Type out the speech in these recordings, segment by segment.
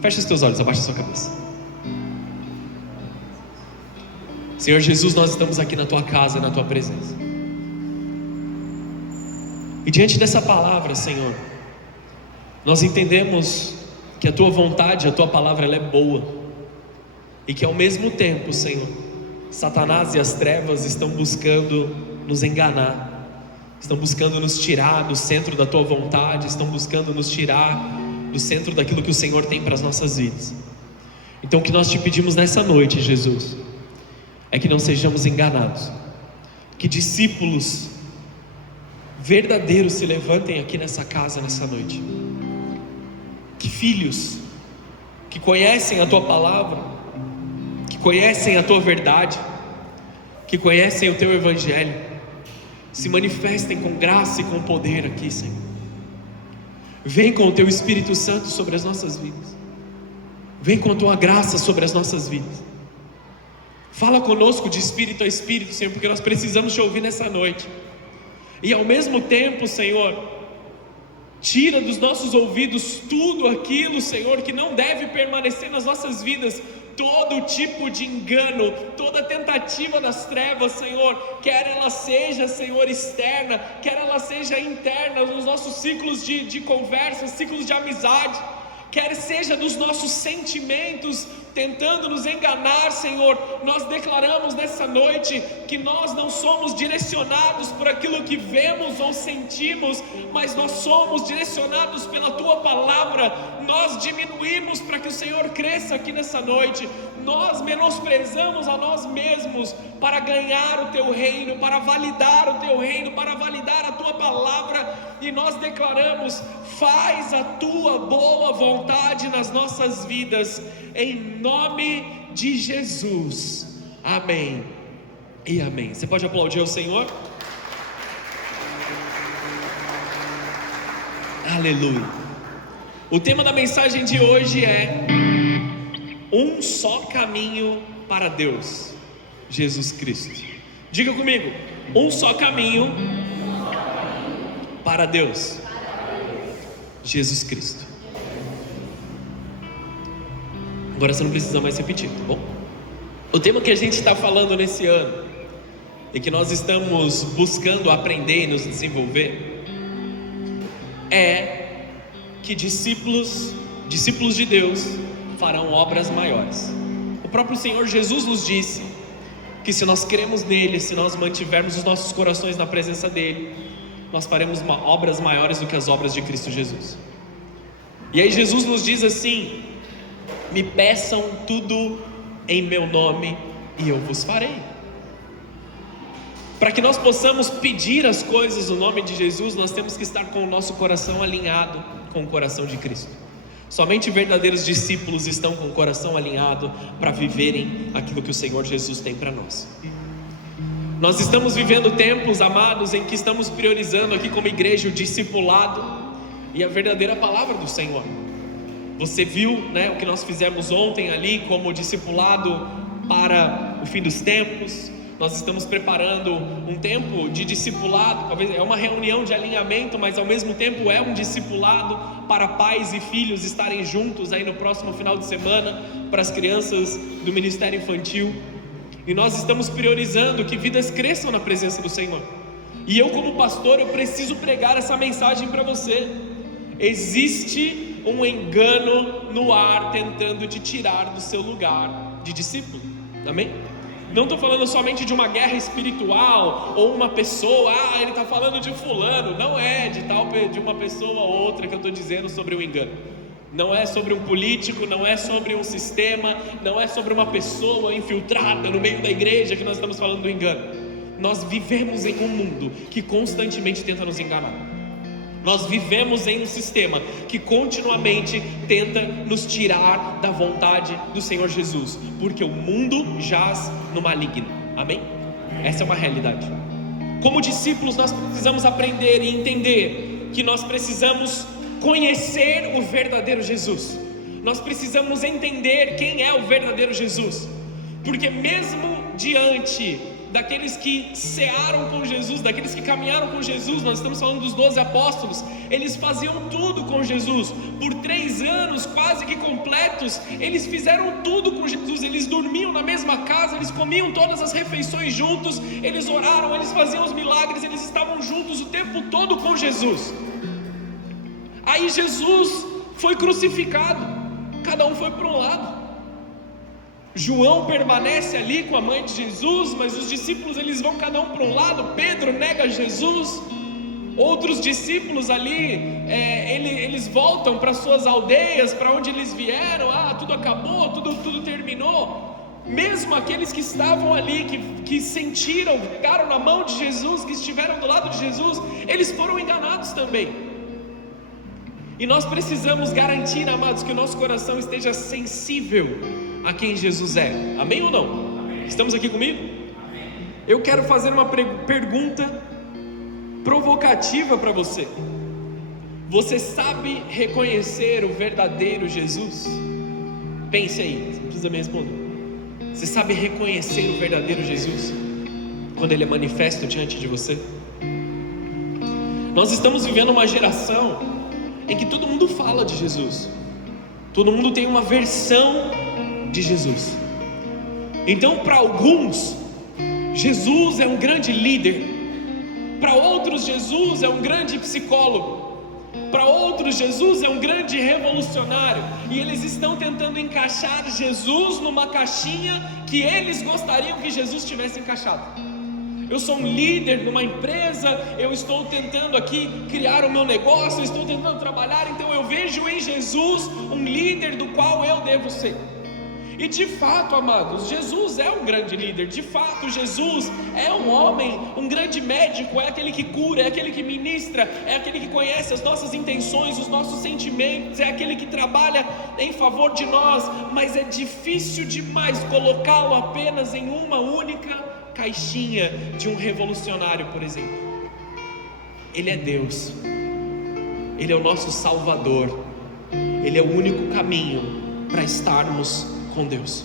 Feche os teus olhos, abaixa a sua cabeça. Senhor Jesus, nós estamos aqui na tua casa, na tua presença. E diante dessa palavra, Senhor, nós entendemos que a tua vontade, a tua palavra, ela é boa. E que ao mesmo tempo, Senhor, Satanás e as trevas estão buscando nos enganar, estão buscando nos tirar do centro da tua vontade, estão buscando nos tirar do centro daquilo que o Senhor tem para as nossas vidas. Então o que nós te pedimos nessa noite, Jesus, é que não sejamos enganados, que discípulos verdadeiros se levantem aqui nessa casa nessa noite, que filhos que conhecem a tua palavra, que conhecem a tua verdade, que conhecem o teu evangelho, se manifestem com graça e com poder aqui, Senhor. Vem com o teu Espírito Santo sobre as nossas vidas, vem com a tua graça sobre as nossas vidas. Fala conosco de espírito a espírito, Senhor, porque nós precisamos te ouvir nessa noite. E ao mesmo tempo, Senhor, tira dos nossos ouvidos tudo aquilo, Senhor, que não deve permanecer nas nossas vidas. Todo tipo de engano, toda tentativa das trevas, Senhor, quer ela seja, Senhor, externa, quer ela seja interna, nos nossos ciclos de conversa, ciclos de amizade, quer seja dos nossos sentimentos tentando nos enganar, Senhor. Nós declaramos nessa noite que nós não somos direcionados por aquilo que vemos ou sentimos, mas nós somos direcionados pela tua palavra. Nós diminuímos para que o Senhor cresça aqui nessa noite. Nós menosprezamos a nós mesmos para ganhar o teu reino, para validar o teu reino, para validar a tua palavra, e nós declaramos: faz a tua boa vontade nas nossas vidas, em nome de Jesus, amém e amém. Você pode aplaudir ao Senhor? Aleluia. O tema da mensagem de hoje é um só caminho para Deus, Jesus Cristo. Diga comigo: um só caminho para Deus, Jesus Cristo. Agora você não precisa mais repetir, tá bom? O tema que a gente está falando nesse ano e que nós estamos buscando aprender e nos desenvolver é que discípulos de Deus farão obras maiores. O próprio Senhor Jesus nos disse que se nós cremos nele, se nós mantivermos os nossos corações na presença dele, nós faremos obras maiores do que as obras de Cristo Jesus. E aí Jesus nos diz assim: me peçam tudo em meu nome e eu vos farei. Para que nós possamos pedir as coisas no nome de Jesus, nós temos que estar com o nosso coração alinhado com o coração de Cristo. Somente verdadeiros discípulos estão com o coração alinhado para viverem aquilo que o Senhor Jesus tem para nós. Nós estamos vivendo tempos, amados, em que estamos priorizando aqui como igreja o discipulado e a verdadeira palavra do Senhor. Você viu, né, o que nós fizemos ontem ali como discipulado para o fim dos tempos. Nós estamos preparando um tempo de discipulado, talvez é uma reunião de alinhamento, mas ao mesmo tempo é um discipulado para pais e filhos estarem juntos aí no próximo final de semana, para as crianças do Ministério Infantil. E nós estamos priorizando que vidas cresçam na presença do Senhor. E eu, como pastor, eu preciso pregar essa mensagem para você. Existe um engano no ar tentando te tirar do seu lugar de discípulo, amém? Não estou falando somente de uma guerra espiritual ou uma pessoa, ele está falando de fulano. Não é de uma pessoa ou outra que eu estou dizendo sobre o engano. Não é sobre um político, não é sobre um sistema, não é sobre uma pessoa infiltrada no meio da igreja que nós estamos falando do engano. Nós vivemos em um mundo que constantemente tenta nos enganar. Nós vivemos em um sistema que continuamente tenta nos tirar da vontade do Senhor Jesus, porque o mundo jaz no maligno, amém? Essa é uma realidade. Como discípulos, nós precisamos aprender e entender que nós precisamos conhecer o verdadeiro Jesus. Nós precisamos entender quem é o verdadeiro Jesus, porque mesmo diante daqueles que cearam com Jesus, daqueles que caminharam com Jesus, nós estamos falando dos 12 apóstolos, eles faziam tudo com Jesus, por 3 anos, quase quase que completos. Eles fizeram tudo com Jesus, eles dormiam na mesma casa, eles comiam todas as refeições juntos, eles oraram, eles faziam os milagres, eles estavam juntos o tempo todo com Jesus. Aí Jesus foi crucificado, cada um foi para um lado. João permanece ali com a mãe de Jesus, mas os discípulos eles vão cada um para um lado. Pedro nega Jesus. Outros discípulos ali, eles voltam para suas aldeias, para onde eles vieram. Tudo acabou, tudo terminou. Mesmo aqueles que estavam ali, que sentiram, pegaram na mão de Jesus, que estiveram do lado de Jesus, eles foram enganados também. E nós precisamos garantir, amados, que o nosso coração esteja sensível a quem Jesus é. Amém ou não? Amém. Estamos aqui comigo? Amém. Eu quero fazer uma pergunta provocativa para você. Você sabe reconhecer o verdadeiro Jesus? Pense aí, você precisa me responder. Você sabe reconhecer o verdadeiro Jesus quando ele é manifesto diante de você? Nós estamos vivendo uma geração em que todo mundo fala de Jesus, todo mundo tem uma versão de Jesus. Então, para alguns, Jesus é um grande líder, para outros, Jesus é um grande psicólogo, para outros, Jesus é um grande revolucionário, e eles estão tentando encaixar Jesus numa caixinha que eles gostariam que Jesus tivesse encaixado. Eu sou um líder numa empresa, eu estou tentando aqui criar o meu negócio, eu estou tentando trabalhar, então eu vejo em Jesus um líder do qual eu devo ser. E de fato, amados, Jesus é um grande líder. De fato, Jesus é um homem, um grande médico, é aquele que cura, é aquele que ministra, é aquele que conhece as nossas intenções, os nossos sentimentos, é aquele que trabalha em favor de nós. Mas é difícil demais colocá-lo apenas em uma única caixinha de um revolucionário, por exemplo. Ele é Deus, Ele é o nosso Salvador, Ele é o único caminho para estarmos com Deus.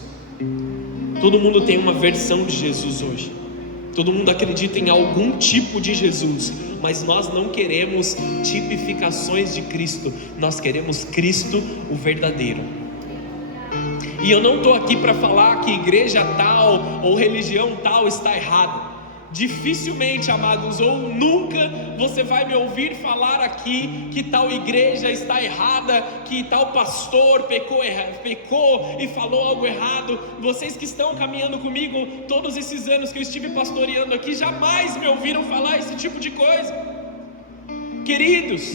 Todo mundo tem uma versão de Jesus hoje, todo mundo acredita em algum tipo de Jesus, mas nós não queremos tipificações de Cristo, nós queremos Cristo o verdadeiro. E eu não estou aqui para falar que igreja tal ou religião tal está errada. Dificilmente, amados, ou nunca você vai me ouvir falar aqui que tal igreja está errada, que tal pastor pecou e falou algo errado. Vocês que estão caminhando comigo todos esses anos que eu estive pastoreando aqui, jamais me ouviram falar esse tipo de coisa. Queridos,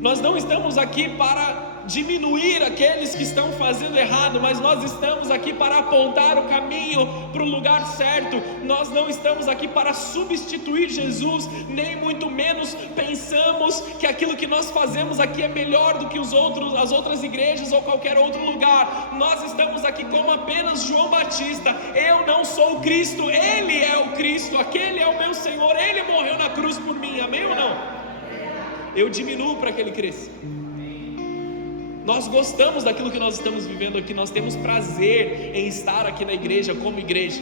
nós não estamos aqui para diminuir aqueles que estão fazendo errado, mas nós estamos aqui para apontar o caminho para o lugar certo. Nós não estamos aqui para substituir Jesus, nem muito menos pensamos que aquilo que nós fazemos aqui é melhor do que as outras igrejas ou qualquer outro lugar. Nós estamos aqui como apenas João Batista. Eu não sou o Cristo, Ele é o Cristo, aquele é o meu Senhor, Ele morreu na cruz por mim, amém ou não? Eu diminuo para que Ele cresça. Nós gostamos daquilo que nós estamos vivendo aqui, nós temos prazer em estar aqui na igreja como igreja,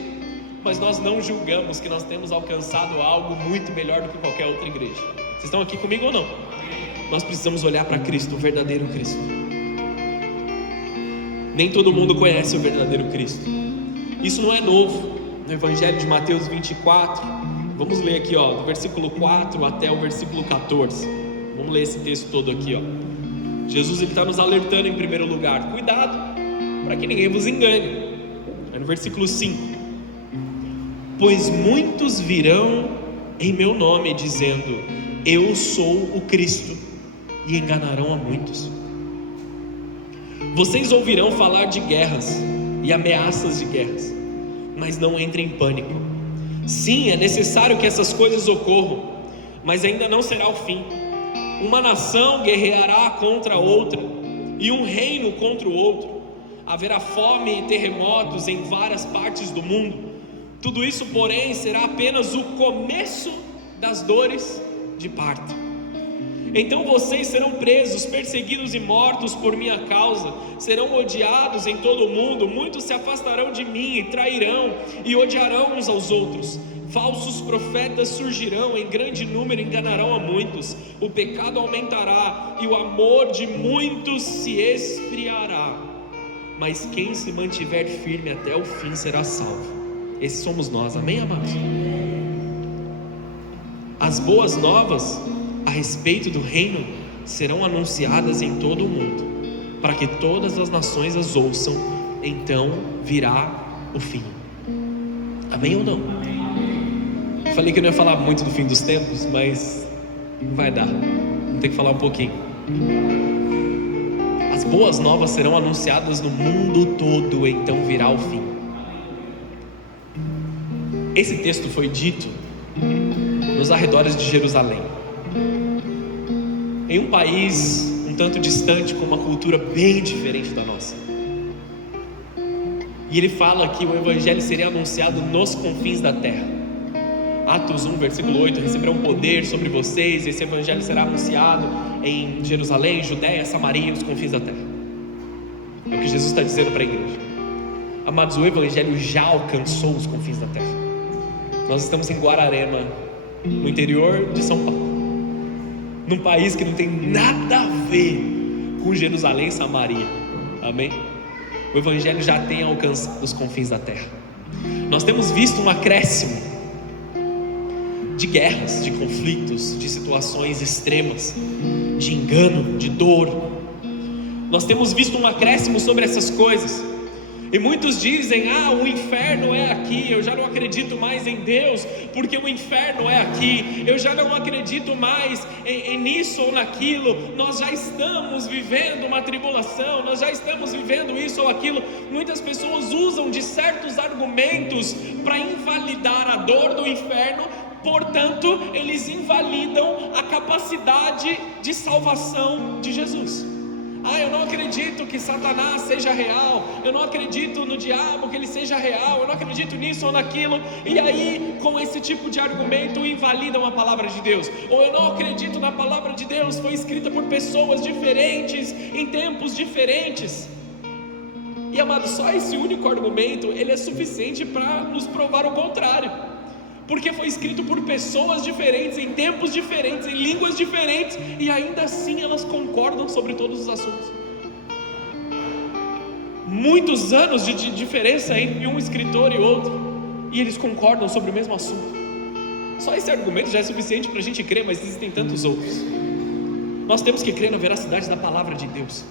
mas nós não julgamos que nós temos alcançado algo muito melhor do que qualquer outra igreja. Vocês estão aqui comigo ou não? Nós precisamos olhar para Cristo, o verdadeiro Cristo. Nem todo mundo conhece o verdadeiro Cristo. Isso não é novo. No Evangelho de Mateus 24, vamos ler aqui, do versículo 4 até o versículo 14. Vamos ler esse texto todo aqui, Jesus está nos alertando em primeiro lugar: cuidado, para que ninguém vos engane. Aí no versículo 5: pois muitos virão em meu nome dizendo, eu sou o Cristo, e enganarão a muitos. Vocês ouvirão falar de guerras e ameaças de guerras, mas não entrem em pânico. Sim, é necessário que essas coisas ocorram, mas ainda não será o fim. Uma nação guerreará contra outra, e um reino contra o outro. Haverá fome e terremotos em várias partes do mundo. Tudo isso, porém, será apenas o começo das dores de parto. Então vocês serão presos, perseguidos e mortos por minha causa. Serão odiados em todo o mundo. Muitos se afastarão de mim e trairão e odiarão uns aos outros. falsos profetas surgirão em grande número, enganarão a muitos, o pecado aumentará e o amor de muitos se esfriará, mas quem se mantiver firme até o fim será salvo. Esses somos nós, amém, amados? As boas novas a respeito do reino serão anunciadas em todo o mundo, para que todas as nações as ouçam, então virá o fim. Amém ou não? Eu falei que eu não ia falar muito do fim dos tempos, mas vai dar, vou ter que falar um pouquinho. As boas novas serão anunciadas no mundo todo, então virá o fim. Esse texto foi dito nos arredores de Jerusalém, em um país um tanto distante, com uma cultura bem diferente da nossa. E ele fala que o evangelho seria anunciado nos confins da terra. Atos 1, versículo 8: receberão poder sobre vocês, esse evangelho será anunciado em Jerusalém, Judéia, Samaria e os confins da terra. É o que Jesus está dizendo para a igreja. Amados, o evangelho já alcançou os confins da terra. Nós estamos em Guararema, no interior de São Paulo, num país que não tem nada a ver com Jerusalém e Samaria. Amém? O evangelho já tem alcançado os confins da terra. Nós temos visto um acréscimo de guerras, de conflitos, de situações extremas, de engano, de dor. Nós temos visto um acréscimo sobre essas coisas. E muitos dizem: o inferno é aqui, eu já não acredito mais em Deus, porque o inferno é aqui, eu já não acredito mais nisso ou naquilo, nós já estamos vivendo uma tribulação, nós já estamos vivendo isso ou aquilo. Muitas pessoas usam de certos argumentos para invalidar a dor do inferno, portanto, eles invalidam a capacidade de salvação de Jesus. Eu não acredito que Satanás seja real, eu não acredito no diabo que ele seja real, eu não acredito nisso ou naquilo, e aí com esse tipo de argumento invalidam a palavra de Deus. Ou eu não acredito na palavra de Deus, foi escrita por pessoas diferentes, em tempos diferentes. E amado, só esse único argumento, ele é suficiente para nos provar o contrário, porque foi escrito por pessoas diferentes, em tempos diferentes, em línguas diferentes, e ainda assim elas concordam sobre todos os assuntos. Muitos anos de diferença entre um escritor e outro, e eles concordam sobre o mesmo assunto. Só esse argumento já é suficiente para a gente crer, mas existem tantos outros. Nós temos que crer na veracidade da palavra de Deus.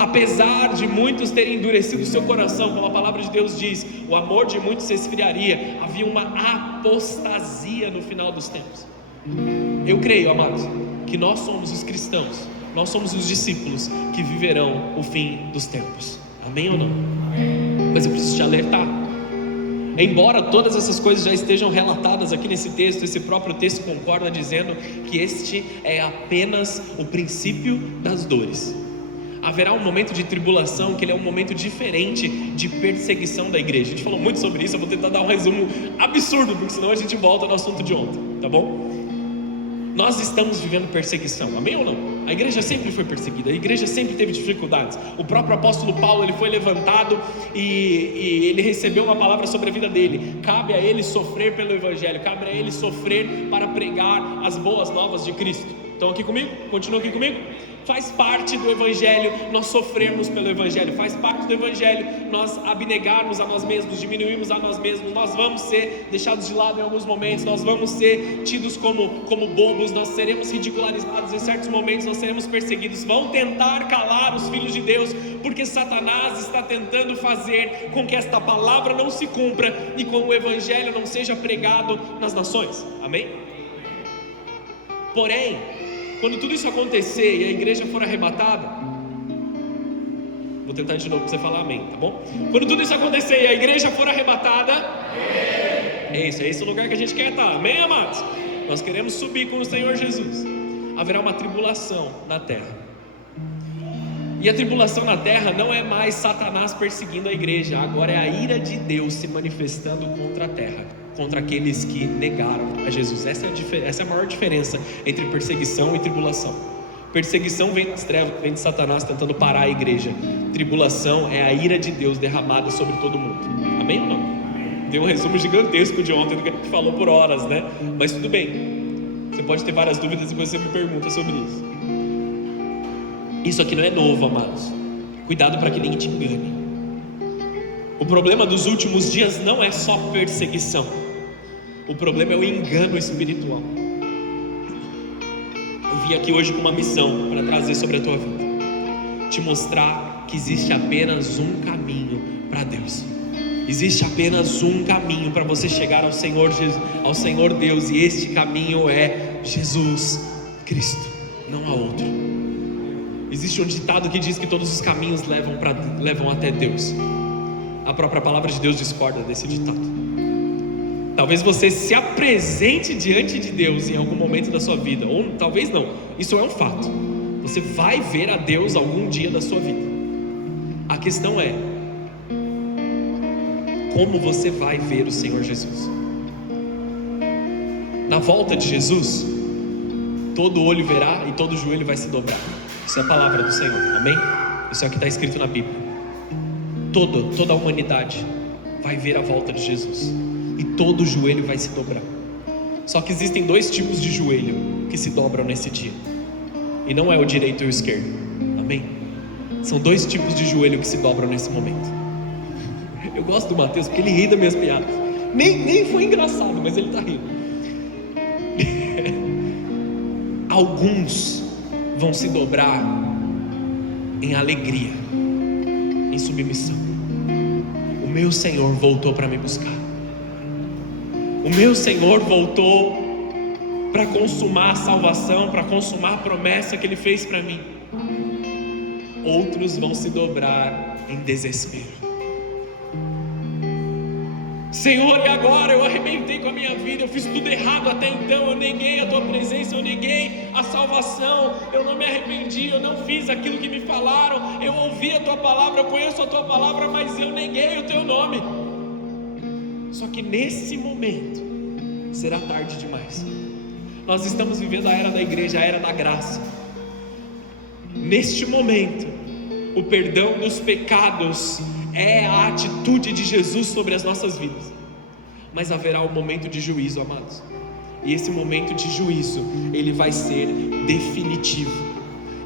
Apesar de muitos terem endurecido o seu coração, como a palavra de Deus diz, o amor de muitos se esfriaria, havia uma apostasia no final dos tempos. Eu creio, amados, que nós somos os cristãos, nós somos os discípulos que viverão o fim dos tempos. Amém ou não? Mas eu preciso te alertar. Embora todas essas coisas já estejam relatadas aqui nesse texto, esse próprio texto concorda dizendo que este é apenas o princípio das dores. Haverá um momento de tribulação, que ele é um momento diferente de perseguição da igreja. A gente falou muito sobre isso, eu vou tentar dar um resumo absurdo, porque senão a gente volta no assunto de ontem, tá bom? Nós estamos vivendo perseguição, amém ou não? A igreja sempre foi perseguida, a igreja sempre teve dificuldades. O próprio apóstolo Paulo, ele foi levantado e ele recebeu uma palavra sobre a vida dele. Cabe a ele sofrer pelo evangelho, cabe a ele sofrer para pregar as boas novas de Cristo. Estão aqui comigo? Continuam aqui comigo? Faz parte do evangelho nós sofrermos pelo evangelho, faz parte do evangelho nós abnegarmos a nós mesmos, diminuirmos a nós mesmos. Nós vamos ser deixados de lado em alguns momentos, nós vamos ser tidos como bobos, nós seremos ridicularizados em certos momentos, nós seremos perseguidos. Vão tentar calar os filhos de Deus, porque Satanás está tentando fazer com que esta palavra não se cumpra e com o evangelho não seja pregado nas nações, amém? Porém, quando tudo isso acontecer e a igreja for arrebatada, vou tentar de novo para você falar amém, tá bom? Quando tudo isso acontecer e a igreja for arrebatada, é esse o lugar que a gente quer estar, amém, amados? Nós queremos subir com o Senhor Jesus. Haverá uma tribulação na terra, e a tribulação na terra não é mais Satanás perseguindo a igreja, agora é a ira de Deus se manifestando contra a terra, contra aqueles que negaram a Jesus. Essa é a maior diferença entre perseguição e tribulação. Perseguição vem das trevas, vem de Satanás tentando parar a igreja. Tribulação é a ira de Deus derramada sobre todo mundo. Amém ou não? Deu um resumo gigantesco de ontem do que a gente falou por horas, né? Mas tudo bem, você pode ter várias dúvidas e depois você me pergunta sobre isso. Isso aqui não é novo, amados. Cuidado para que ninguém te engane. O problema dos últimos dias não é só perseguição. O problema é o engano espiritual. Eu vim aqui hoje com uma missão para trazer sobre a tua vida, te mostrar que existe apenas um caminho para Deus. Existe apenas um caminho para você chegar ao Senhor Deus, e este caminho é Jesus Cristo, não há outro. Existe um ditado que diz que todos os caminhos levam até Deus. A própria palavra de Deus discorda desse ditado. Talvez você se apresente diante de Deus em algum momento da sua vida, ou talvez não, isso é um fato. Você vai ver a Deus algum dia da sua vida. A questão é, como você vai ver o Senhor Jesus? Na volta de Jesus, todo olho verá e todo joelho vai se dobrar. Isso é a palavra do Senhor, amém? Isso é o que está escrito na Bíblia. Toda a humanidade vai ver a volta de Jesus, e todo joelho vai se dobrar. Só que existem dois tipos de joelho que se dobram nesse dia, e não é o direito e o esquerdo, amém? São dois tipos de joelho que se dobram nesse momento. Eu gosto do Mateus porque ele ri das minhas piadas. Nem foi engraçado, mas ele está rindo. Alguns vão se dobrar em alegria, em submissão. O meu Senhor voltou para me buscar. O meu Senhor voltou para consumar a salvação, para consumar a promessa que Ele fez para mim. Outros vão se dobrar em desespero. Senhor, e agora? Eu arrebentei com a minha vida, eu fiz tudo errado até então, eu neguei a Tua presença, eu neguei a salvação, eu não me arrependi, eu não fiz aquilo que me falaram, eu ouvi a Tua palavra, eu conheço a Tua palavra, mas eu neguei o Teu nome. Só que nesse momento, será tarde demais. Nós estamos vivendo a era da igreja, a era da graça. Neste momento, o perdão dos pecados é a atitude de Jesus sobre as nossas vidas. Mas haverá um momento de juízo, amados. E esse momento de juízo, ele vai ser definitivo.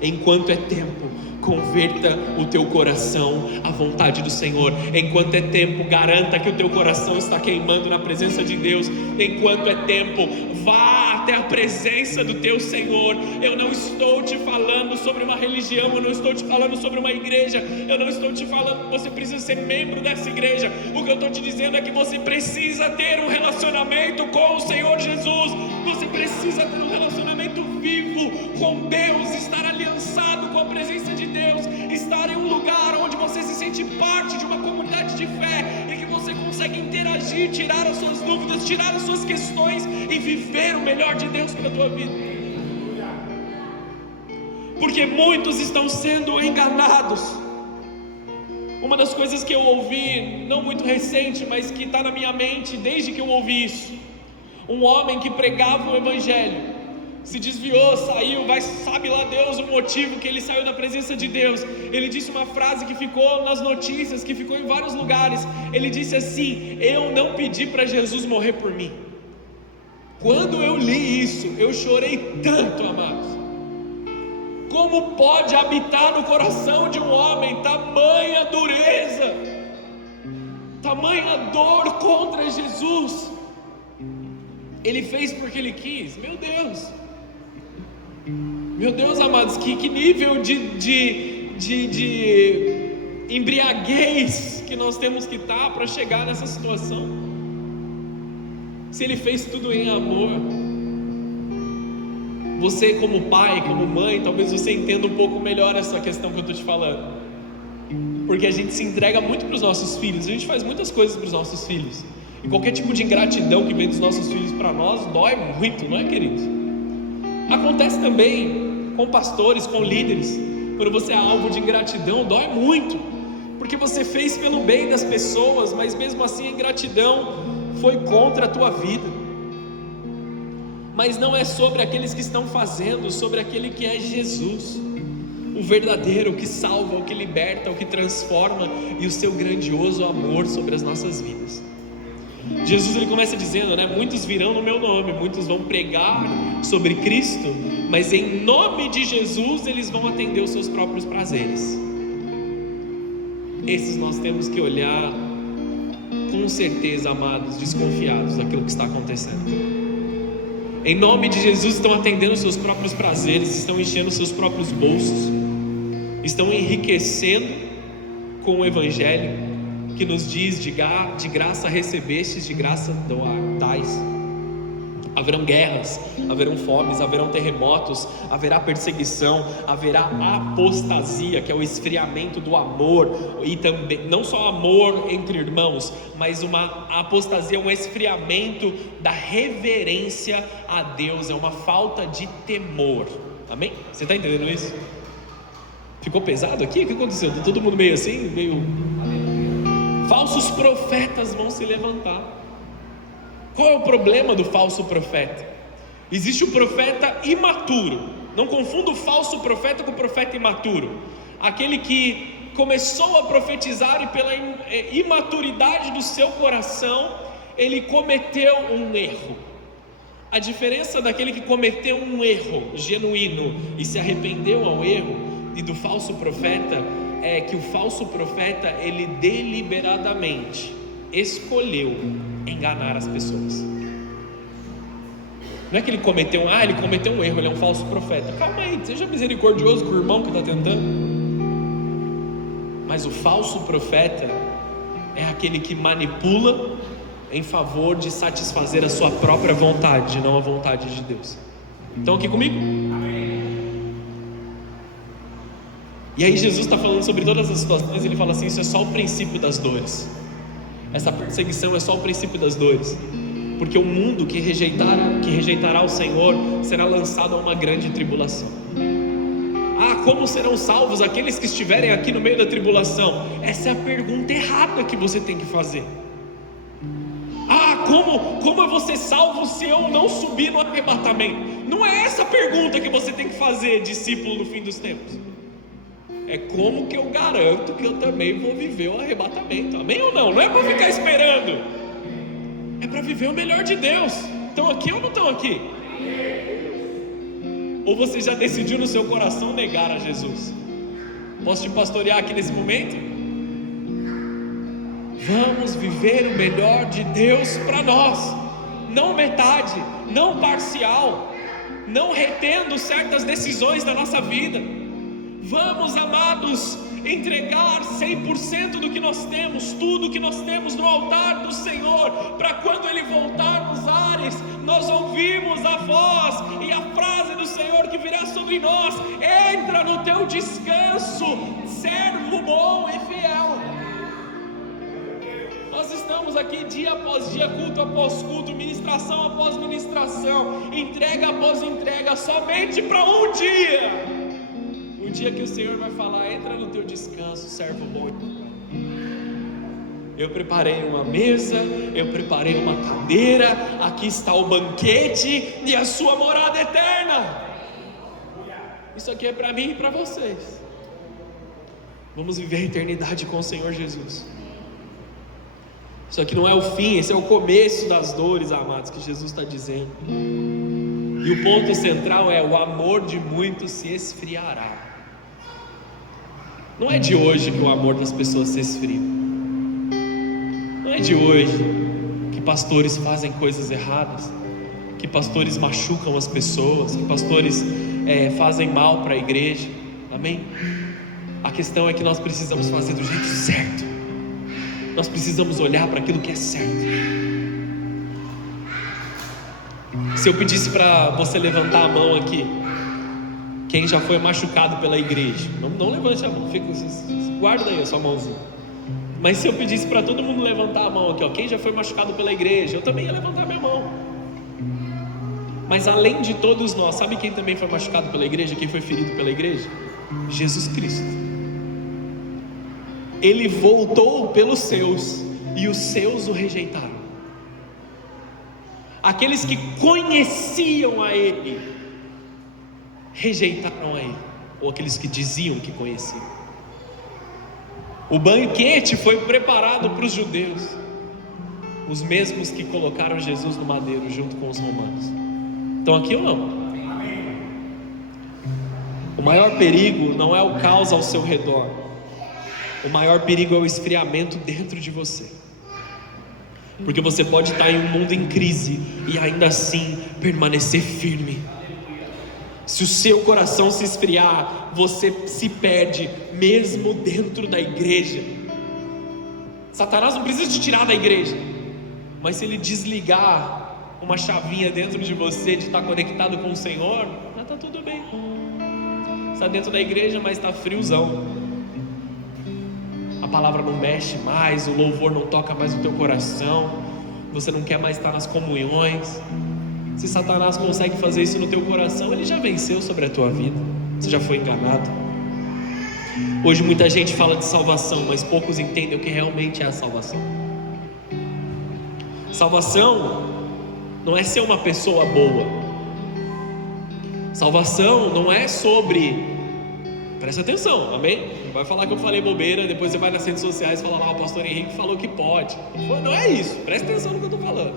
Enquanto é tempo, converta o teu coração à vontade do Senhor. Enquanto é tempo, garanta que o teu coração está queimando na presença de Deus. Enquanto é tempo, vá até a presença do teu Senhor. Eu não estou te falando sobre uma religião, eu não estou te falando sobre uma igreja, eu não estou te falando que você precisa ser membro dessa igreja. O que eu estou te dizendo é que você precisa ter um relacionamento com o Senhor Jesus. Você precisa ter um relacionamento vivo com Deus, estar aliançado com a presença de Deus, estar em um lugar onde você se sente parte de uma comunidade de fé, e que você consegue interagir, tirar as suas dúvidas, tirar as suas questões e viver o melhor de Deus para a tua vida. Porque muitos estão sendo enganados. Uma das coisas que eu ouvi, não muito recente, mas que está na minha mente desde que eu ouvi isso, um homem que pregava o evangelho se desviou, saiu, sabe lá Deus o motivo que ele saiu da presença de Deus. Ele disse uma frase que ficou nas notícias, que ficou em vários lugares. Ele disse assim: eu não pedi para Jesus morrer por mim. Quando eu li isso, eu chorei tanto, amados. Como pode habitar no coração de um homem tamanha dureza, tamanha dor contra Jesus? Ele fez porque ele quis. Meu Deus, amados, que nível de embriaguez que nós temos que estar para chegar nessa situação. Se ele fez tudo em amor, você como pai, como mãe, talvez você entenda um pouco melhor essa questão que eu estou te falando, porque a gente se entrega muito para os nossos filhos, a gente faz muitas coisas para os nossos filhos, e qualquer tipo de ingratidão que vem dos nossos filhos para nós dói muito, não é, queridos? Acontece também com pastores, com líderes. Quando você é alvo de ingratidão, dói muito, porque você fez pelo bem das pessoas, mas mesmo assim a ingratidão foi contra a tua vida. Mas não é sobre aqueles que estão fazendo, sobre aquele que é Jesus, o verdadeiro, o que salva, o que liberta, o que transforma, e o seu grandioso amor sobre as nossas vidas. Jesus ele começa dizendo, né? Muitos virão no meu nome, muitos vão pregar sobre Cristo, mas em nome de Jesus eles vão atender os seus próprios prazeres. Esses nós temos que olhar com certeza, amados, desconfiados daquilo que está acontecendo. Em nome de Jesus estão atendendo os seus próprios prazeres, estão enchendo os seus próprios bolsos, estão enriquecendo com o Evangelho que nos diz: de graça recebestes, de graça dais. Haverão guerras, haverão fomes, haverão terremotos, haverá perseguição, haverá apostasia, que é o esfriamento do amor, e também, não só amor entre irmãos, mas uma apostasia, um esfriamento da reverência a Deus, é uma falta de temor. Amém? Você está entendendo isso? Ficou pesado aqui? O que aconteceu? Todo mundo meio assim, meio... Falsos profetas vão se levantar. Qual é o problema do falso profeta? Existe o profeta imaturo. Não confunda o falso profeta com o profeta imaturo. Aquele que começou a profetizar e pela imaturidade do seu coração, ele cometeu um erro. A diferença daquele que cometeu um erro genuíno e se arrependeu ao erro, e do falso profeta, é que o falso profeta, ele deliberadamente escolheu enganar as pessoas. Não é que ele cometeu um erro, ele é um falso profeta. Calma aí, seja misericordioso com o irmão que está tentando. Mas o falso profeta é aquele que manipula em favor de satisfazer a sua própria vontade, não a vontade de Deus. Estão aqui comigo? E aí Jesus está falando sobre todas as situações. Ele fala assim: isso é só o princípio das dores. Essa perseguição é só o princípio das dores, porque o mundo que rejeitará o Senhor será lançado a uma grande tribulação. Como serão salvos aqueles que estiverem aqui no meio da tribulação? Essa é a pergunta errada que você tem que fazer. Como eu vou ser salvo se eu não subir no arrebatamento? Não é essa a pergunta que você tem que fazer, discípulo, no fim dos tempos. É como que eu garanto que eu também vou viver o arrebatamento? Amém ou não? Não é para ficar esperando, é para viver o melhor de Deus. Estão aqui ou não estão aqui? Ou você já decidiu no seu coração negar a Jesus? Posso te pastorear aqui nesse momento? Vamos viver o melhor de Deus para nós, não metade, não parcial, não retendo certas decisões da nossa vida. Vamos, amados, entregar 100% do que nós temos, tudo que nós temos no altar do Senhor, para quando Ele voltar nos ares, nós ouvimos a voz e a frase do Senhor que virá sobre nós: entra no teu descanso, servo bom e fiel. Nós estamos aqui dia após dia, culto após culto, ministração após ministração, entrega após entrega, somente para um dia. O dia que o Senhor vai falar: entra no teu descanso, servo bom. Eu preparei uma mesa, eu preparei uma cadeira, aqui está o banquete e a sua morada eterna. Isso aqui é para mim e para vocês. Vamos viver a eternidade com o Senhor Jesus. Isso aqui não é o fim, esse é o começo das dores, amados, que Jesus está dizendo. E o ponto central é: o amor de muitos se esfriará. Não é de hoje que o amor das pessoas se esfria. Não é de hoje que pastores fazem coisas erradas, que pastores machucam as pessoas, que pastores fazem mal para a igreja. Amém? A questão é que nós precisamos fazer do jeito certo. Nós precisamos olhar para aquilo que é certo. Se eu pedisse para você levantar a mão aqui, quem já foi machucado pela igreja, não levante a mão, guarda aí a sua mãozinha. Mas se eu pedisse para todo mundo levantar a mão aqui, quem já foi machucado pela igreja, eu também ia levantar minha mão. Mas além de todos nós, sabe quem também foi machucado pela igreja? Quem foi ferido pela igreja? Jesus Cristo. Ele voltou pelos seus, e os seus o rejeitaram. Aqueles que conheciam a Ele rejeitaram a Ele, ou aqueles que diziam que conheciam. O banquete foi preparado para os judeus, os mesmos que colocaram Jesus no madeiro junto com os romanos. Estão aqui ou não? O maior perigo não é o caos ao seu redor. O maior perigo é o esfriamento dentro de você. Porque você pode estar em um mundo em crise e ainda assim permanecer firme. Se o seu coração se esfriar, você se perde mesmo dentro da igreja. Satanás não precisa te tirar da igreja, mas se ele desligar uma chavinha dentro de você de estar conectado com o Senhor, já está tudo bem. Está dentro da igreja, mas está friozão. A palavra não mexe mais, o louvor não toca mais no teu coração, você não quer mais estar nas comunhões. Se Satanás consegue fazer isso no teu coração, ele já venceu sobre a tua vida. Você já foi enganado. Hoje muita gente fala de salvação, mas poucos entendem o que realmente é a salvação. Salvação não é ser uma pessoa boa. Salvação não é sobre... Presta atenção, amém? Não vai falar que eu falei bobeira, depois você vai nas redes sociais e fala lá, o pastor Henrique falou que pode. Não é isso, presta atenção no que eu estou falando.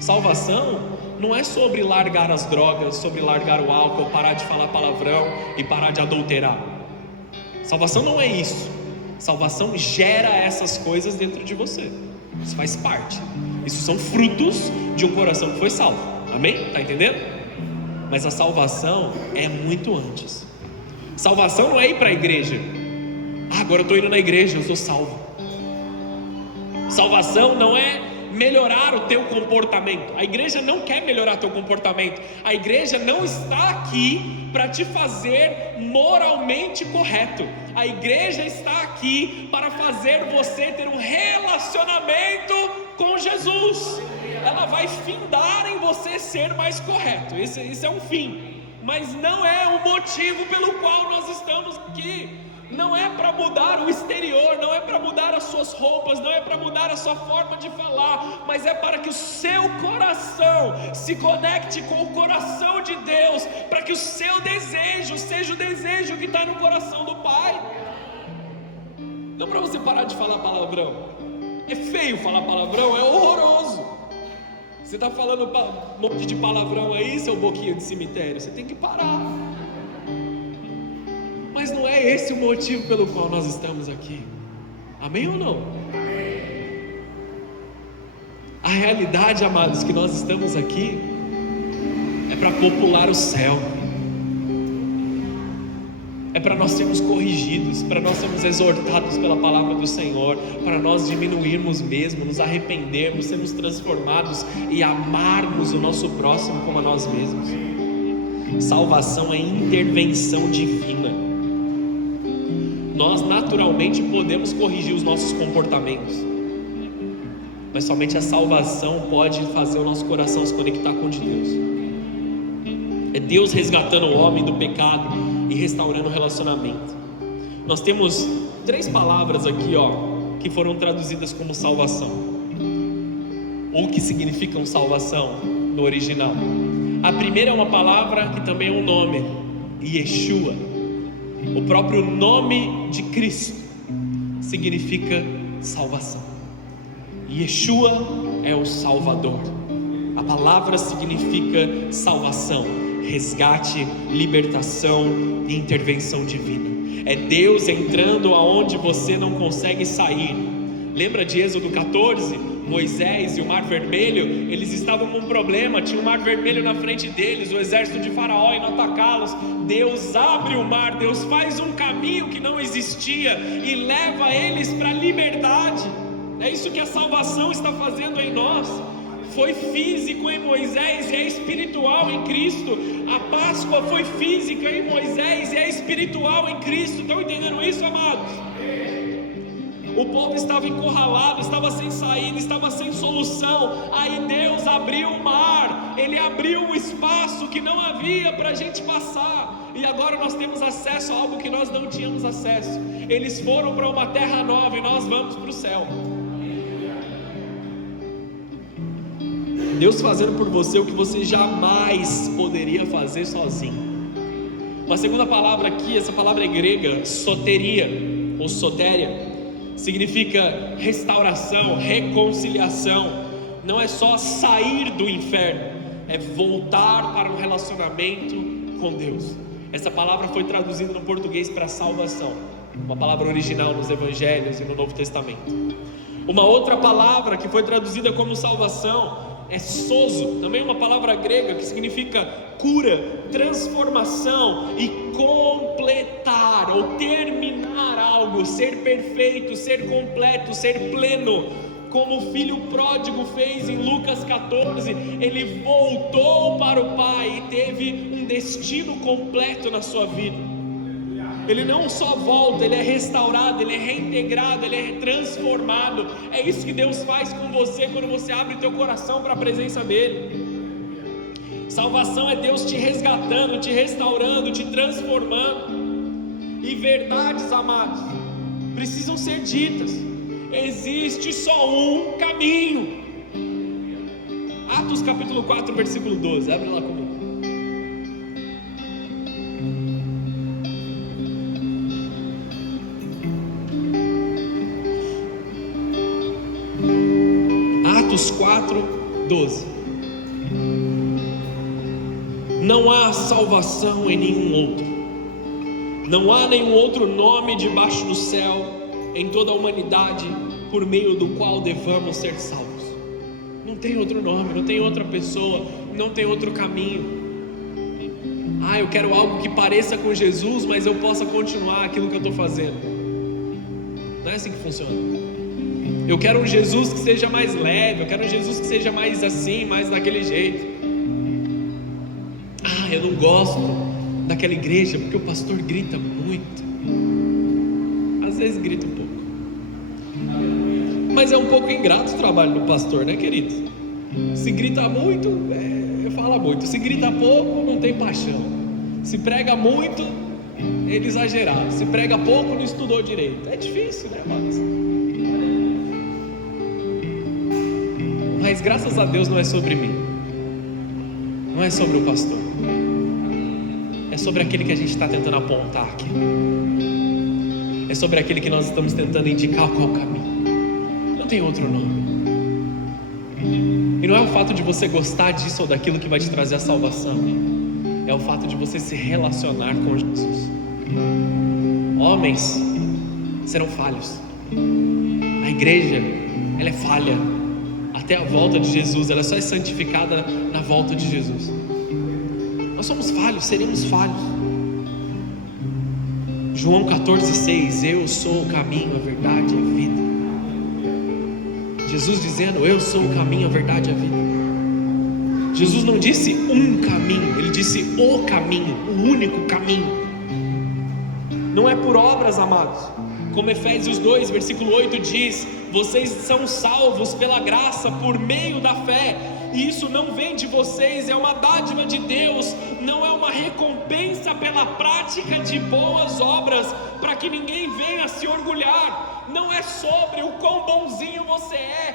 Salvação não é sobre largar as drogas, sobre largar o álcool, parar de falar palavrão e parar de adulterar. Salvação não é isso. Salvação gera essas coisas dentro de você. Isso faz parte. Isso são frutos de um coração que foi salvo. Amém? Tá entendendo? Mas a salvação é muito antes. Salvação não é ir para a igreja. Agora eu estou indo na igreja, eu sou salvo. Salvação não é melhorar o teu comportamento. A igreja não quer melhorar teu comportamento. A igreja não está aqui para te fazer moralmente correto. A igreja está aqui para fazer você ter um relacionamento com Jesus. Ela vai findar em você ser mais correto. Isso é um fim, mas não é o motivo pelo qual nós estamos aqui. Não é para mudar o exterior, não é para mudar as suas roupas, não é para mudar a sua forma de falar, mas é para que o seu coração se conecte com o coração de Deus, para que o seu desejo seja o desejo que está no coração do Pai. Não para você parar de falar palavrão. É feio falar palavrão, é horroroso. Você está falando um monte de palavrão aí, seu boquinha de cemitério, você tem que parar. Mas não é esse o motivo pelo qual nós estamos aqui. Amém ou não? A realidade, amados, que nós estamos aqui é para popular o céu. É para nós sermos corrigidos, para nós sermos exortados pela palavra do Senhor, para nós diminuirmos mesmo, nos arrependermos, sermos transformados e amarmos o nosso próximo como a nós mesmos. Salvação é intervenção divina. Nós naturalmente podemos corrigir os nossos comportamentos, mas somente a salvação pode fazer o nosso coração se conectar com o de Deus. É Deus resgatando o homem do pecado e restaurando o relacionamento. Nós temos 3 palavras aqui, que foram traduzidas como salvação, ou que significam salvação no original. A primeira é uma palavra que também é um nome, Yeshua. O próprio nome de Cristo significa salvação. Yeshua é o Salvador. A palavra significa salvação, resgate, libertação e intervenção divina. É Deus entrando aonde você não consegue sair. Lembra de Êxodo 14? Moisés e o Mar Vermelho, eles estavam com um problema, tinha o Mar Vermelho na frente deles, o exército de Faraó indo atacá-los. Deus abre o mar, Deus faz um caminho que não existia e leva eles para a liberdade. É isso que a salvação está fazendo em nós. Foi físico em Moisés e é espiritual em Cristo. A Páscoa foi física em Moisés e é espiritual em Cristo. Estão entendendo isso, amados? O povo estava encurralado, estava sem saída, estava sem solução. Aí Deus abriu o mar, Ele abriu um espaço que não havia para a gente passar. E agora nós temos acesso a algo que nós não tínhamos acesso. Eles foram para uma terra nova e nós vamos para o céu. Deus fazendo por você o que você jamais poderia fazer sozinho. Uma segunda palavra aqui, essa palavra é grega, soteria ou sotéria, significa restauração, reconciliação. Não é só sair do inferno, é voltar para um relacionamento com Deus. Essa palavra foi traduzida no português para salvação, uma palavra original nos Evangelhos e no Novo Testamento. Uma outra palavra que foi traduzida como salvação é sozo, também uma palavra grega que significa cura, transformação e completar ou terminar algo, ser perfeito, ser completo, ser pleno. Como o filho pródigo fez em Lucas 14, ele voltou para o Pai e teve um destino completo na sua vida. Ele não só volta, ele é restaurado, ele é reintegrado, ele é transformado. É isso que Deus faz com você quando você abre teu coração para a presença dele. Salvação é Deus te resgatando, te restaurando, te transformando. E verdades, amados, precisam ser ditas. Existe só um caminho. Atos capítulo 4, versículo 12, abre lá comigo. Atos 4, 12. Não há salvação em nenhum outro. Não há nenhum outro nome debaixo do céu, em toda a humanidade, por meio do qual devamos ser salvos. Não tem outro nome, não tem outra pessoa, não tem outro caminho. Eu quero algo que pareça com Jesus, mas eu possa continuar aquilo que eu estou fazendo. Não é assim que funciona. Eu quero um Jesus que seja mais leve, eu quero um Jesus que seja mais assim, mais daquele jeito. Eu não gosto daquela igreja porque o pastor grita muito. Às vezes grita um pouco, mas é um pouco ingrato o trabalho do pastor, né, querido? Se grita muito, fala muito. Se grita pouco, não tem paixão. Se prega muito, ele exagerado. Se prega pouco, não estudou direito. É difícil, né, mas graças a Deus não é sobre mim, não é sobre o pastor, é sobre aquele que a gente está tentando apontar aqui, é sobre aquele que nós estamos tentando indicar qual caminho. Não tem outro nome. E não é o fato de você gostar disso ou daquilo que vai te trazer a salvação, é o fato de você se relacionar com Jesus. Homens serão falhos, a igreja, ela é falha até a volta de Jesus, ela só é santificada na volta de Jesus. Nós somos falhos, seremos falhos. João 14,6: eu sou o caminho, a verdade e a vida. Jesus dizendo: eu sou o caminho, a verdade e a vida. Jesus não disse um caminho, ele disse o caminho, o único caminho. Não é por obras, amados, como Efésios 2, versículo 8 diz: vocês são salvos pela graça, por meio da fé, e isso não vem de vocês, é uma dádiva de Deus, não é uma recompensa pela prática de boas obras, para que ninguém venha se orgulhar. Não é sobre o quão bonzinho você é,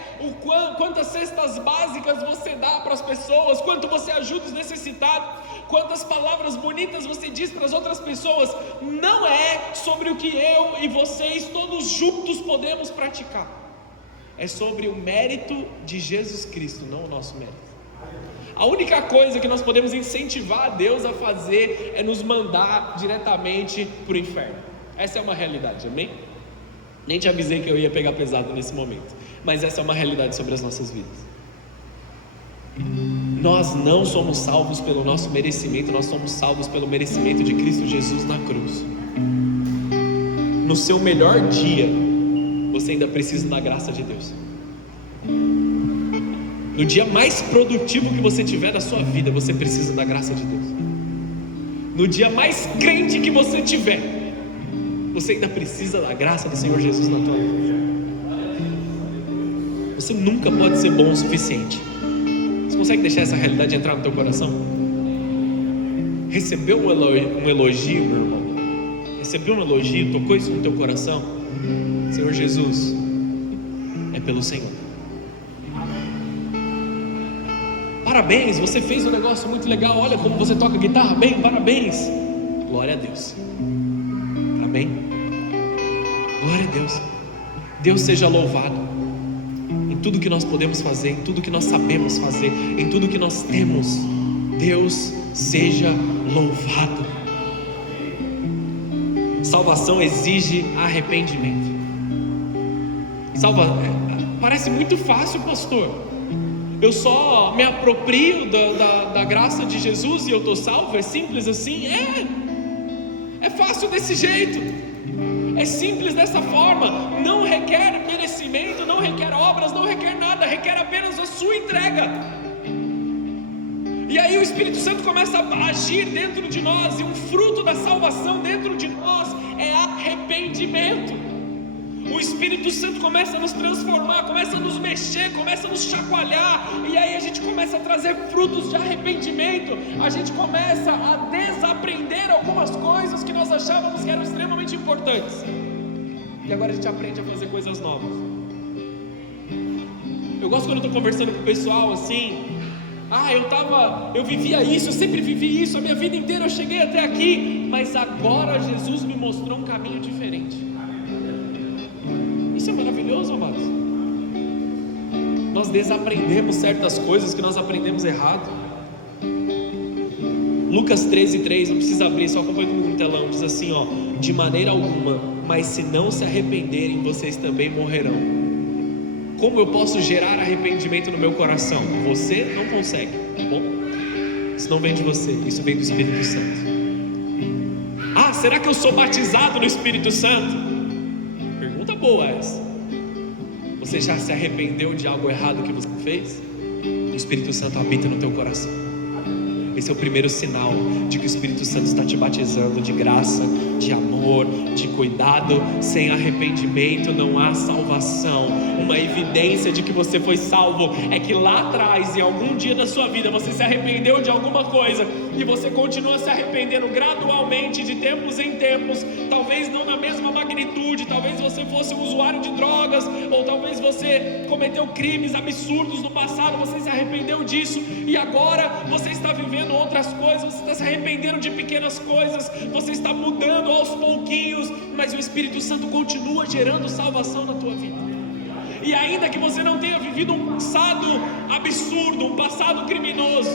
quantas cestas básicas você dá para as pessoas, quanto você ajuda os necessitados, quantas palavras bonitas você diz para as outras pessoas. Não é sobre o que eu e vocês todos juntos podemos praticar. É sobre o mérito de Jesus Cristo, não o nosso mérito. A única coisa que nós podemos incentivar a Deus a fazer é nos mandar diretamente para o inferno. Essa é uma realidade, amém? Nem te avisei que eu ia pegar pesado nesse momento, mas essa é uma realidade sobre as nossas vidas. Nós não somos salvos pelo nosso merecimento, nós somos salvos pelo merecimento de Cristo Jesus na cruz. No seu melhor dia, você ainda precisa da graça de Deus. No dia mais produtivo que você tiver da sua vida, você precisa da graça de Deus. No dia mais crente que você tiver, você ainda precisa da graça do Senhor Jesus na tua vida. Você nunca pode ser bom o suficiente. Você consegue deixar essa realidade entrar no teu coração? Recebeu um elogio, meu irmão? Recebeu um elogio, tocou isso no teu coração? Senhor Jesus, é pelo Senhor. Parabéns, você fez um negócio muito legal. Olha como você toca guitarra bem, parabéns. Glória a Deus. Amém? Glória a Deus. Deus seja louvado em tudo que nós podemos fazer, em tudo que nós sabemos fazer, em tudo que nós temos. Deus seja louvado. Salvação exige arrependimento. Parece muito fácil, pastor. Eu só me aproprio da graça de Jesus e eu estou salvo? É simples assim? É fácil desse jeito. É simples dessa forma. Não requer merecimento, não requer obras, não requer nada, requer apenas a sua entrega. E aí o Espírito Santo começa a agir dentro de nós, e um fruto da salvação dentro de nós é arrependimento. O Espírito Santo começa a nos transformar, começa a nos mexer, começa a nos chacoalhar, e aí a gente começa a trazer frutos de arrependimento. A gente começa a desaprender algumas coisas que nós achávamos que eram extremamente importantes, e agora a gente aprende a fazer coisas novas. Eu gosto quando eu estou conversando com o pessoal assim: eu vivia isso, eu sempre vivi isso, a minha vida inteira eu cheguei até aqui, mas agora Jesus me mostrou um caminho diferente. Isso é maravilhoso, amados. Nós desaprendemos certas coisas que nós aprendemos errado. Lucas 13:3, não precisa abrir, só acompanha comigo no telão. Diz assim, de maneira alguma, mas se não se arrependerem, vocês também morrerão. Como eu posso gerar arrependimento no meu coração? Você não consegue, tá bom? Isso não vem de você, isso vem do Espírito Santo. Será que eu sou batizado no Espírito Santo? Pergunta boa essa. Você já se arrependeu de algo errado que você fez? O Espírito Santo habita no teu coração. Esse é o primeiro sinal de que o Espírito Santo está te batizando de graça, de amor, de cuidado. Sem arrependimento não há salvação. Uma evidência de que você foi salvo é que lá atrás, em algum dia da sua vida, você se arrependeu de alguma coisa e você continua se arrependendo gradualmente, de tempos em tempos. Talvez não na mesma magnitude, talvez você fosse um usuário de drogas, ou talvez você cometeu crimes absurdos no passado, você se arrependeu disso e agora você está vivendo outras coisas, você está se arrependendo de pequenas coisas, você está mudando aos pouquinhos, mas o Espírito Santo continua gerando salvação na tua vida. E ainda que você não tenha vivido um passado absurdo, um passado criminoso,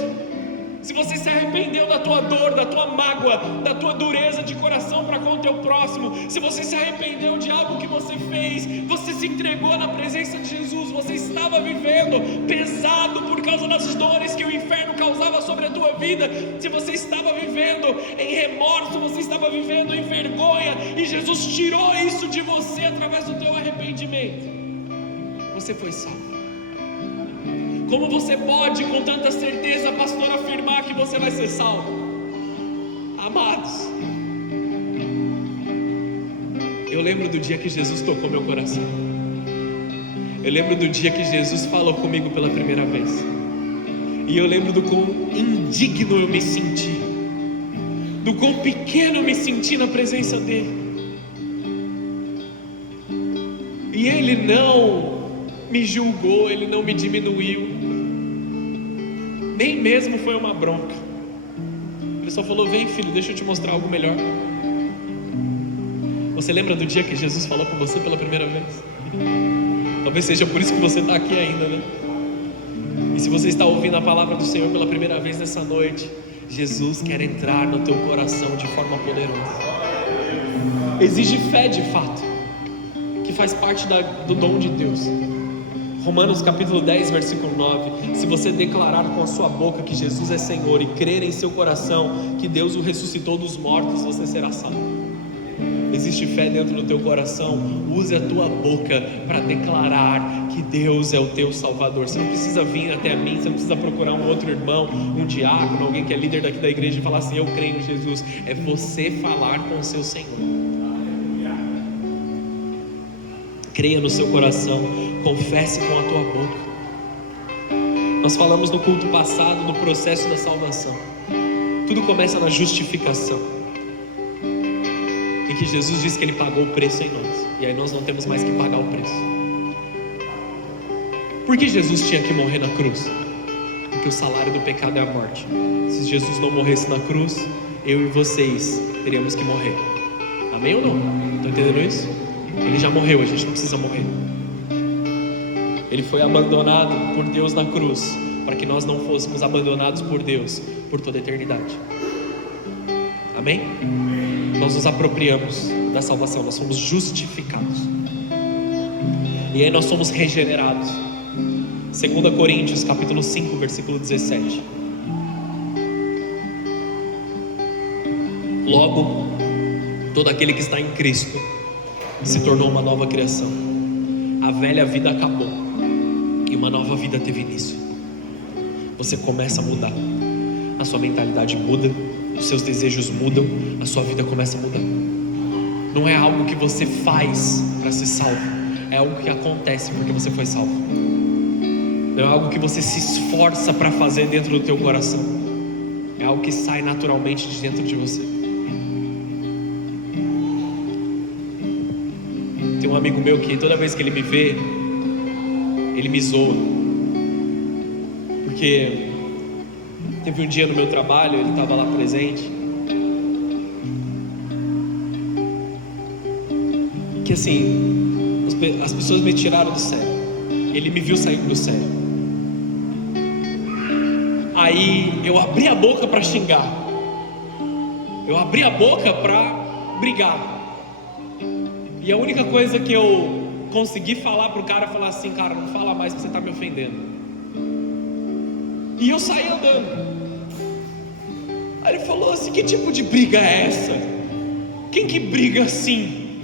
se você se arrependeu da tua dor, da tua mágoa, da tua dureza de coração para com o teu próximo, se você se arrependeu de algo que você fez, você se entregou na presença de Jesus, você estava vivendo pesado por causa das dores que o inferno causava sobre a tua vida, se você estava vivendo em remorso, você estava vivendo em vergonha, e Jesus tirou isso de você através do teu arrependimento, você foi salvo. Como você pode com tanta certeza, pastor, afirmar que você vai ser salvo? Amados, eu lembro do dia que Jesus tocou meu coração. Eu lembro do dia que Jesus falou comigo pela primeira vez. E eu lembro do quão indigno eu me senti, do quão pequeno eu me senti na presença dele. E ele não me julgou, ele não me diminuiu, nem mesmo foi uma bronca. Ele só falou: vem, filho, deixa eu te mostrar algo melhor. Você lembra do dia que Jesus falou com você pela primeira vez? Talvez seja por isso que você está aqui ainda, né? E se você está ouvindo a palavra do Senhor pela primeira vez nessa noite, Jesus quer entrar no teu coração de forma poderosa. Exige fé de fato, que faz parte do dom de Deus. Romanos capítulo 10, versículo 9: se você declarar com a sua boca que Jesus é Senhor e crer em seu coração que Deus o ressuscitou dos mortos, você será salvo. Existe fé dentro do teu coração, use a tua boca para declarar que Deus é o teu Salvador. Você não precisa vir até mim, você não precisa procurar um outro irmão, um diácono, alguém que é líder daqui da igreja e falar assim: eu creio em Jesus. É você falar com o seu Senhor. Creia no seu coração, confesse com a tua boca. Nós falamos no culto passado do processo da salvação. Tudo começa na justificação, em que Jesus disse que Ele pagou o preço em nós, e aí nós não temos mais que pagar o preço. Por que Jesus tinha que morrer na cruz? Porque o salário do pecado é a morte. Se Jesus não morresse na cruz, eu e vocês teríamos que morrer. Amém ou não? Estão entendendo isso? Ele já morreu, a gente não precisa morrer. Ele foi abandonado por Deus na cruz, para que nós não fôssemos abandonados por Deus por toda a eternidade. Amém? Nós nos apropriamos da salvação, nós somos justificados. E aí nós somos regenerados. 2 Coríntios capítulo 5, versículo 17. Logo, todo aquele que está em Cristo se tornou uma nova criação. A velha vida acabou e uma nova vida teve início. Você começa a mudar, a sua mentalidade muda, os seus desejos mudam, a sua vida começa a mudar. Não é algo que você faz para ser salvo, é algo que acontece porque você foi salvo. Não é algo que você se esforça para fazer dentro do teu coração, é algo que sai naturalmente de dentro de você. Tem um amigo meu que toda vez que ele me vê, ele me zoa, porque teve um dia no meu trabalho, ele estava lá presente, que assim, as pessoas me tiraram do sério, ele me viu saindo do sério. Aí eu abri a boca para xingar, eu abri a boca para brigar, e a única coisa que eu consegui falar pro cara, falar assim: cara, não fala mais que você está me ofendendo. E eu saí andando. Aí ele falou assim: que tipo de briga é essa? Quem que briga assim?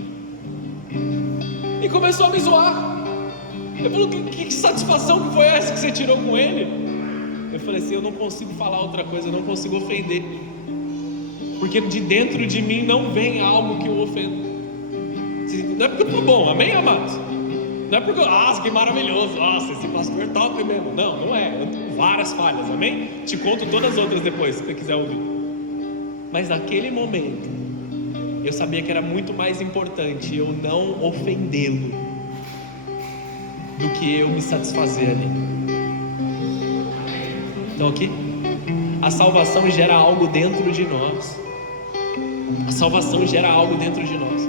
E começou a me zoar. Ele falou: que satisfação que foi essa que você tirou com ele? Eu falei assim: eu não consigo falar outra coisa, eu não consigo ofender, porque de dentro de mim não vem algo que eu ofendo. Não é porque eu tô bom, amém, amados? Não é porque que maravilhoso, nossa, esse pastor é top mesmo. Não é, eu tenho várias falhas, amém? Te conto todas as outras depois, se você quiser ouvir. Mas naquele momento, eu sabia que era muito mais importante eu não ofendê-lo do que eu me satisfazer ali. Então aqui, a salvação gera algo dentro de nós. A salvação gera algo dentro de nós.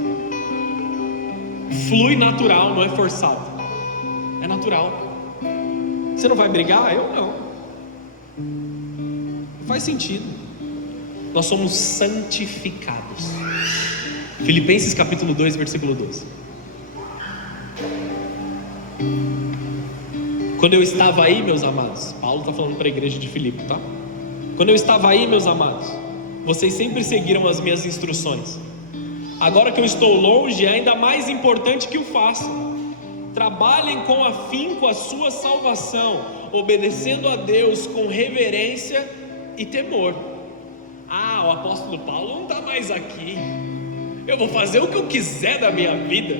Flui natural, não é forçado. É natural. Você não vai brigar? Eu não. Não faz sentido. Nós somos santificados. Filipenses capítulo 2, versículo 12. Quando eu estava aí, meus amados, Paulo está falando para a igreja de Filipe, tá? Quando eu estava aí, meus amados, vocês sempre seguiram as minhas instruções. Agora que eu estou longe, é ainda mais importante que o façam. Trabalhem com afinco a sua salvação, obedecendo a Deus com reverência e temor. O apóstolo Paulo não está mais aqui. Eu vou fazer o que eu quiser da minha vida.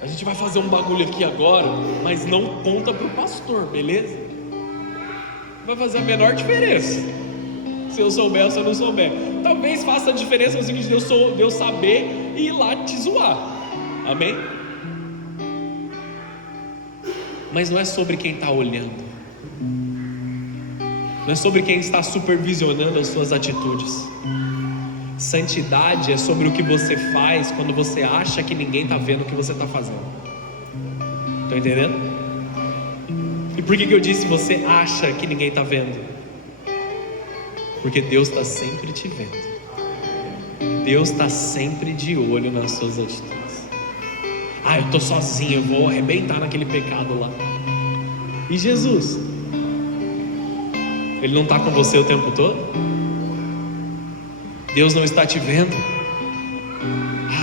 A gente vai fazer um bagulho aqui agora, mas não conta para o pastor, beleza? Vai fazer a menor diferença se eu souber ou se eu não souber. Talvez faça a diferença no seguinte: de eu saber e ir lá te zoar. Amém? Mas não é sobre quem está olhando, não é sobre quem está supervisionando as suas atitudes. Santidade é sobre o que você faz quando você acha que ninguém está vendo o que você está fazendo. Estão entendendo? E por que eu disse você acha que ninguém está vendo? Porque Deus está sempre te vendo. Deus está sempre de olho nas suas atitudes. Eu estou sozinho, eu vou arrebentar naquele pecado lá. E Jesus? Ele não está com você o tempo todo? Deus não está te vendo?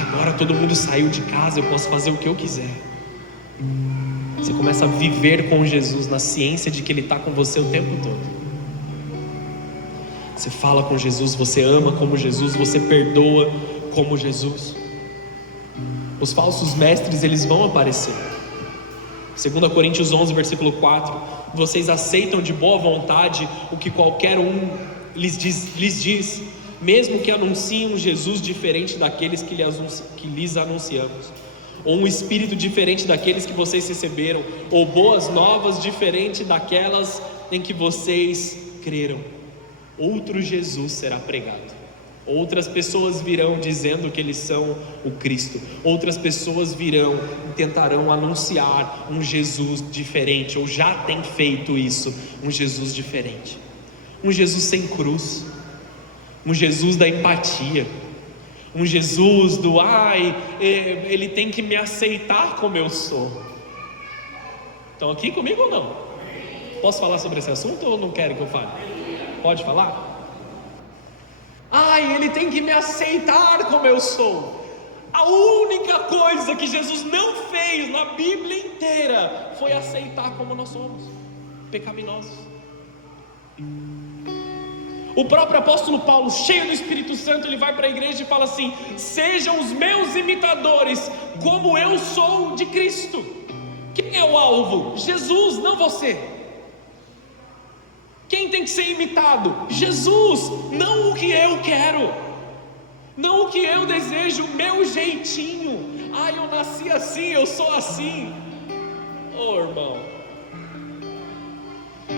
Agora todo mundo saiu de casa, eu posso fazer o que eu quiser. Você começa a viver com Jesus na ciência de que Ele está com você o tempo todo. Você fala com Jesus, você ama como Jesus, você perdoa como Jesus. Os falsos mestres, eles vão aparecer. 2 Coríntios 11, versículo 4. Vocês aceitam de boa vontade o que qualquer um lhes diz, mesmo que anunciem um Jesus diferente daqueles que lhes anunciamos, ou um espírito diferente daqueles que vocês receberam, ou boas novas diferente daquelas em que vocês creram. Outro Jesus será pregado, Outras pessoas virão dizendo que eles são o Cristo. Outras pessoas virão e tentarão anunciar um Jesus diferente, ou já tem feito isso, um Jesus diferente. Um Jesus sem cruz, um Jesus da empatia, um Jesus do ele tem que me aceitar como eu sou. Estão aqui comigo ou não? Posso falar sobre esse assunto ou não querem que eu fale? Pode falar? Ele tem que me aceitar como eu sou. A única coisa que Jesus não fez na Bíblia inteira foi aceitar como nós somos, pecaminosos. O próprio apóstolo Paulo, cheio do Espírito Santo, ele vai para a igreja e fala assim: sejam os meus imitadores, como eu sou de Cristo. Quem é o alvo? Jesus, não você. Quem tem que ser imitado? Jesus, não o que eu quero, não o que eu desejo, o meu jeitinho. Eu nasci assim, eu sou assim. Irmão,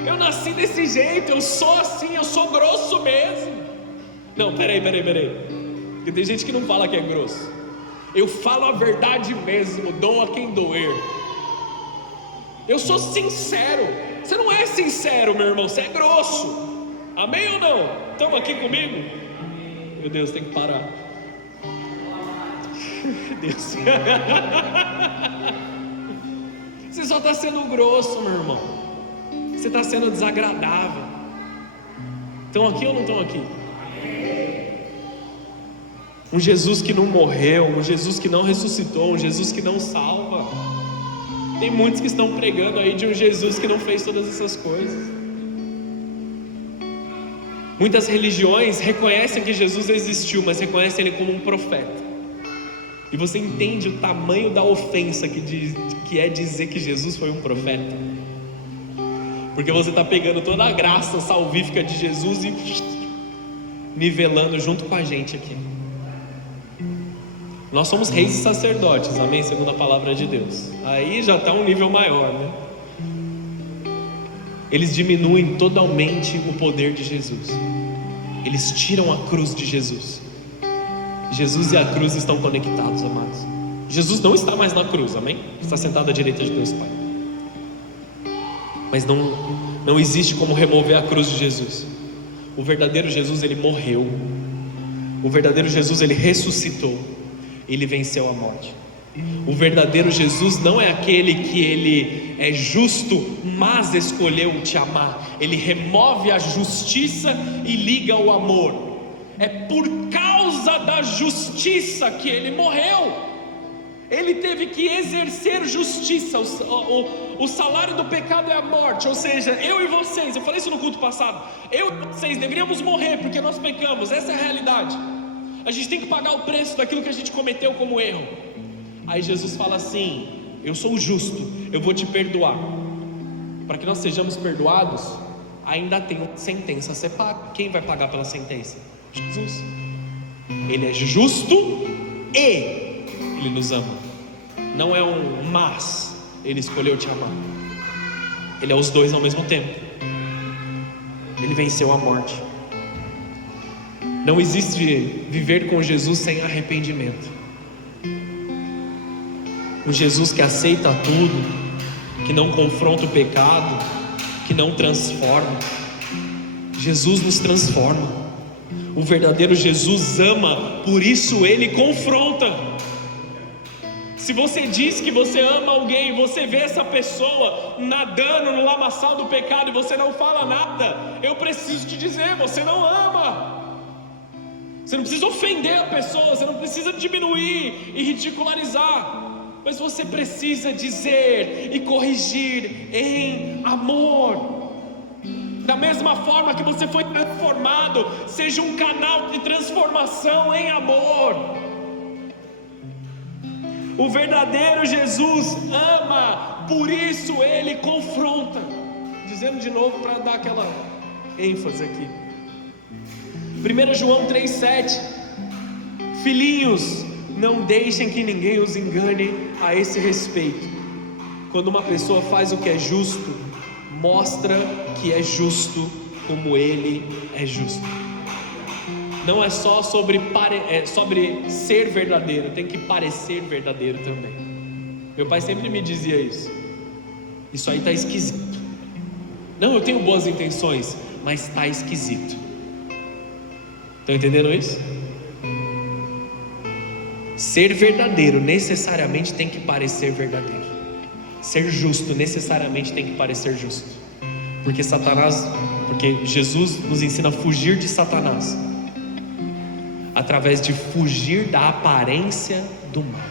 eu nasci desse jeito, eu sou assim, eu sou grosso mesmo. Não, peraí, porque tem gente que não fala que é grosso. Eu falo a verdade mesmo, doa quem doer. Eu sou sincero. Você não é sincero, meu irmão, você é grosso. Amém ou não? Estão aqui comigo? Meu Deus, tem que parar. Deus. Você só está sendo grosso, meu irmão. Você está sendo desagradável. Estão aqui ou não estão aqui? Um Jesus que não morreu, um Jesus que não ressuscitou, um Jesus que não salva. Tem muitos que estão pregando aí de um Jesus que não fez todas essas coisas. Muitas religiões reconhecem que Jesus existiu, mas reconhecem Ele como um profeta. E você entende o tamanho da ofensa que é dizer que Jesus foi um profeta? Porque você está pegando toda a graça salvífica de Jesus e nivelando junto com a gente aqui. Nós somos reis e sacerdotes, amém? Segundo a palavra de Deus. Aí já está um nível maior, né? Eles diminuem totalmente o poder de Jesus. Eles tiram a cruz de Jesus. Jesus e a cruz estão conectados, amados. Jesus não está mais na cruz, amém? Está sentado à direita de Deus Pai. Mas não existe como remover a cruz de Jesus. O verdadeiro Jesus, ele morreu. O verdadeiro Jesus, ele ressuscitou. Ele venceu a morte. O verdadeiro Jesus não é aquele que ele é justo, mas escolheu te amar. Ele remove a justiça e liga o amor. É por causa da justiça que ele morreu. Ele teve que exercer justiça. O salário do pecado é a morte. Ou seja, eu e vocês, eu falei isso no culto passado, eu e vocês deveríamos morrer porque nós pecamos. Essa é a realidade. A gente tem que pagar o preço daquilo que a gente cometeu como erro. Aí Jesus fala assim: eu sou o justo, eu vou te perdoar. Para que nós sejamos perdoados, ainda tem uma sentença a ser paga. Quem vai pagar pela sentença? Jesus. Ele é justo e Ele nos ama. Não é um mas, Ele escolheu te amar. Ele é os dois ao mesmo tempo. Ele venceu a morte. Não existe viver com Jesus sem arrependimento. Um Jesus que aceita tudo, que não confronta o pecado, que não transforma. Jesus nos transforma. O verdadeiro Jesus ama, por isso Ele confronta. Se você diz que você ama alguém, você vê essa pessoa nadando no lamaçal do pecado e você não fala nada, eu preciso te dizer, você não ama. Você não precisa ofender a pessoa, você não precisa diminuir e ridicularizar, mas você precisa dizer e corrigir em amor. Da mesma forma que você foi transformado, seja um canal de transformação em amor. O verdadeiro Jesus ama, por isso Ele confronta. Dizendo de novo para dar aquela ênfase aqui. 1 João 3,7: filhinhos, não deixem que ninguém os engane a esse respeito. Quando uma pessoa faz o que é justo, mostra que é justo como Ele é justo. não é só sobre ser verdadeiro, tem que parecer verdadeiro também. Meu pai sempre me dizia isso. Isso aí está esquisito. Não, eu tenho boas intenções, mas está esquisito. Estão entendendo isso? Ser verdadeiro necessariamente tem que parecer verdadeiro. Ser justo necessariamente tem que parecer justo. Porque Jesus nos ensina a fugir de Satanás através de fugir da aparência do mal.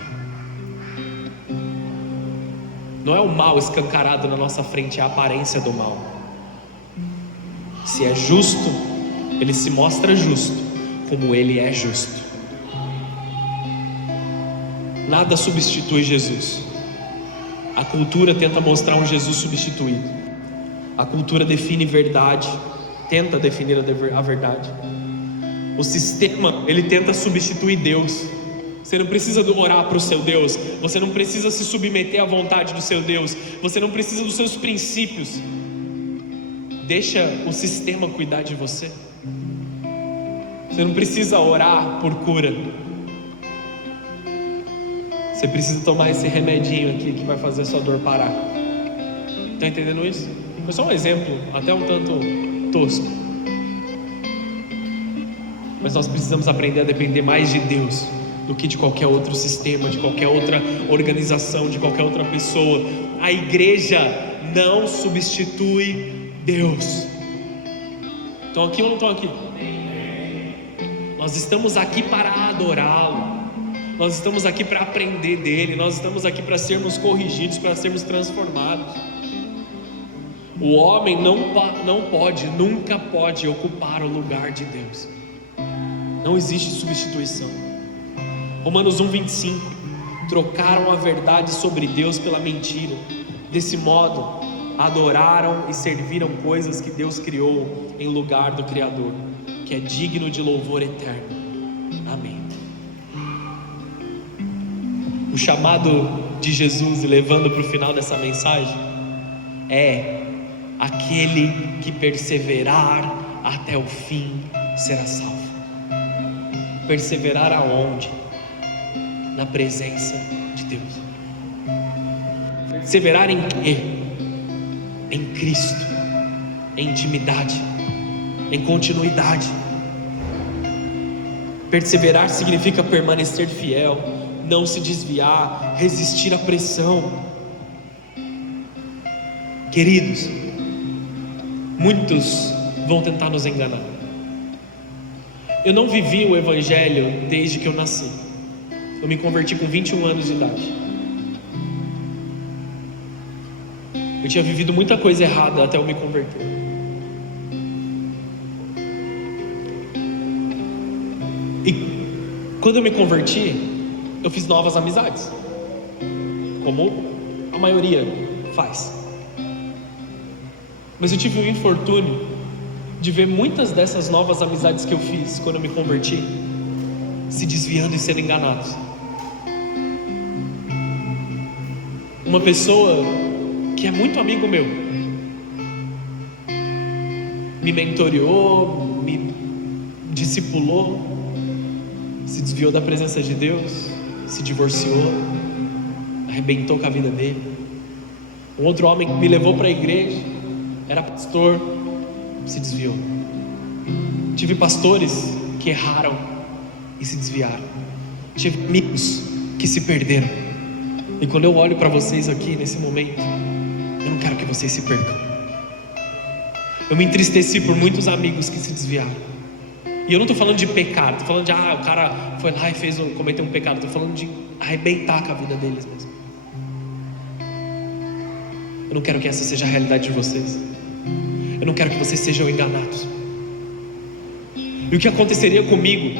Não é o mal escancarado na nossa frente, é a aparência do mal. Se é justo, ele se mostra justo, como ele é justo. Nada substitui Jesus. A cultura tenta mostrar um Jesus substituído. A cultura define verdade, tenta definir a verdade. O sistema, ele tenta substituir Deus. Você não precisa orar para o seu Deus, você não precisa se submeter à vontade do seu Deus, você não precisa dos seus princípios. Deixa o sistema cuidar de você. Você não precisa orar por cura. Você precisa tomar esse remedinho aqui que vai fazer a sua dor parar. Está entendendo isso? Foi só um exemplo, até um tanto tosco. Mas nós precisamos aprender a depender mais de Deus do que de qualquer outro sistema, de qualquer outra organização, de qualquer outra pessoa. A igreja não substitui Deus. Estão aqui ou não estão aqui? Nós estamos aqui para adorá-lo. Nós estamos aqui para aprender dele. Nós estamos aqui para sermos corrigidos, para sermos transformados. O homem não pode, nunca pode ocupar o lugar de Deus. Não existe substituição. Romanos 1:25. Trocaram a verdade sobre Deus pela mentira. Desse modo, adoraram e serviram coisas que Deus criou em lugar do Criador, que é digno de louvor eterno. Amém. O chamado de Jesus, e levando para o final dessa mensagem, é: aquele que perseverar até o fim será salvo. Perseverar aonde? Na presença de Deus. Perseverar em quê? Em Cristo, em intimidade, em continuidade. Perseverar significa permanecer fiel, não se desviar, resistir à pressão. Queridos, muitos vão tentar nos enganar. Eu não vivi o Evangelho desde que eu nasci. Eu me converti com 21 anos de idade. Eu tinha vivido muita coisa errada até eu me converter. E quando eu me converti, eu fiz novas amizades, como a maioria faz. Mas eu tive o infortúnio de ver muitas dessas novas amizades que eu fiz quando eu me converti se desviando e sendo enganados. Uma pessoa que é muito amigo meu me mentoreou, me discipulou, se desviou da presença de Deus, se divorciou, arrebentou com a vida dele. Um outro homem que me levou para a igreja, era pastor, se desviou. Tive pastores que erraram e se desviaram. Tive amigos que se perderam. E quando eu olho para vocês aqui nesse momento, eu não quero que vocês se percam. Eu me entristeci por muitos amigos que se desviaram. E eu não estou falando de pecado, estou falando de o cara foi lá e cometeu um pecado. Estou falando de arrebentar com a vida deles mesmo. Eu não quero que essa seja a realidade de vocês. Eu não quero que vocês sejam enganados. E o que aconteceria comigo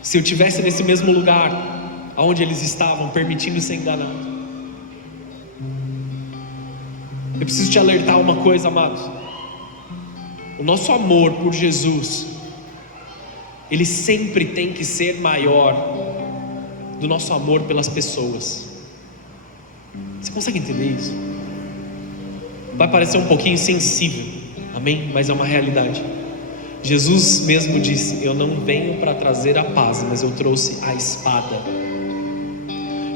se eu estivesse nesse mesmo lugar onde eles estavam, permitindo ser enganado? Eu preciso te alertar uma coisa, amados. O nosso amor por Jesus, ele sempre tem que ser maior do nosso amor pelas pessoas. Você consegue entender isso? Vai parecer um pouquinho sensível, amém? Mas é uma realidade. Jesus mesmo disse: eu não venho para trazer a paz, mas eu trouxe a espada.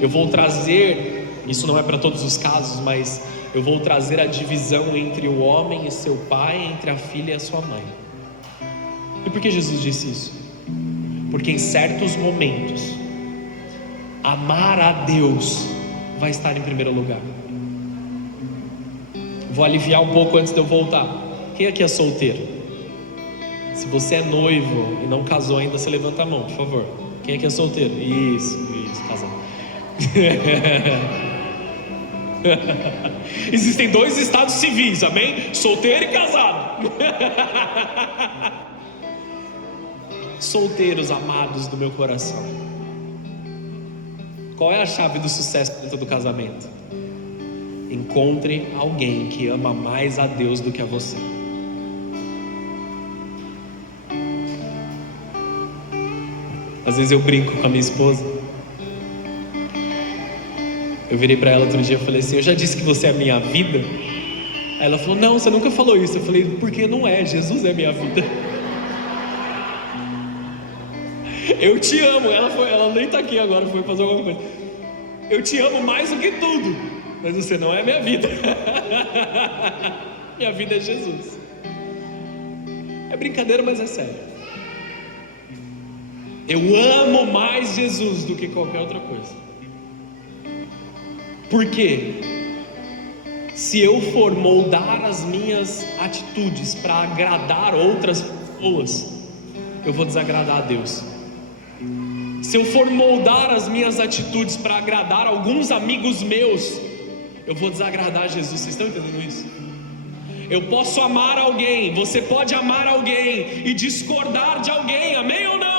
Eu vou trazer, isso não é para todos os casos, mas eu vou trazer a divisão entre o homem e seu pai, entre a filha e a sua mãe. E por que Jesus disse isso? Porque em certos momentos, amar a Deus vai estar em primeiro lugar. Vou aliviar um pouco antes de eu voltar. Quem aqui é solteiro? Se você é noivo e não casou ainda, você levanta a mão, por favor. Quem aqui é solteiro? Isso, casado. Existem 2 estados civis, amém? Solteiro e casado. Solteiros amados do meu coração, qual é a chave do sucesso dentro do casamento? Encontre alguém que ama mais a Deus do que a você. Às vezes eu brinco com a minha esposa. Eu virei para ela outro dia e falei assim: eu já disse que você é a minha vida? Aí ela falou: não, você nunca falou isso. Eu falei: porque não é, Jesus é minha vida. Eu te amo. Ela nem está aqui agora, foi fazer alguma coisa. Eu te amo mais do que tudo, mas você não é minha vida. Minha vida é Jesus. É brincadeira, mas é sério. Eu amo mais Jesus do que qualquer outra coisa. Por quê? Se eu for moldar as minhas atitudes para agradar outras pessoas, eu vou desagradar a Deus. Se eu for moldar as minhas atitudes para agradar alguns amigos meus, eu vou desagradar a Jesus. Vocês estão entendendo isso? Eu posso amar alguém, você pode amar alguém e discordar de alguém, amém ou não?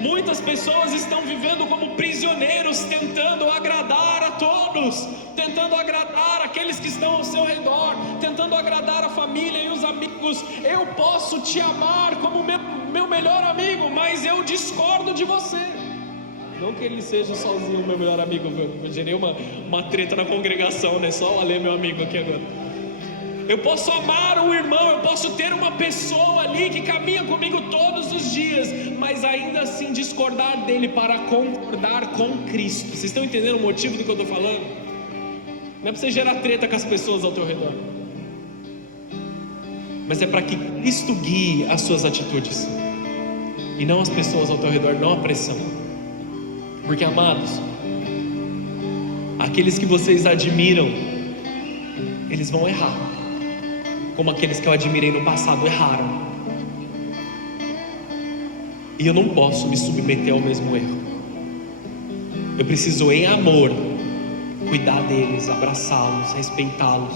Muitas pessoas estão vivendo como prisioneiros, tentando agradar a todos, tentando agradar aqueles que estão ao seu redor, tentando agradar a família e os amigos. Eu posso te amar como meu melhor amigo, mas eu discordo de você. Não que ele seja sozinho o meu melhor amigo. Eu gerei uma treta na congregação, né? Só o Ale, meu amigo aqui agora. Eu posso amar um irmão, eu posso ter uma pessoa ali que caminha comigo todos os dias, mas ainda assim discordar dele para concordar com Cristo. Vocês estão entendendo o motivo do que eu estou falando? Não é para você gerar treta com as pessoas ao teu redor, mas é para que Cristo guie as suas atitudes e não as pessoas ao teu redor, não a pressão. Porque, amados, aqueles que vocês admiram, eles vão errar, como aqueles que eu admirei no passado erraram. E eu não posso me submeter ao mesmo erro. Eu preciso, em amor, cuidar deles, abraçá-los, respeitá-los.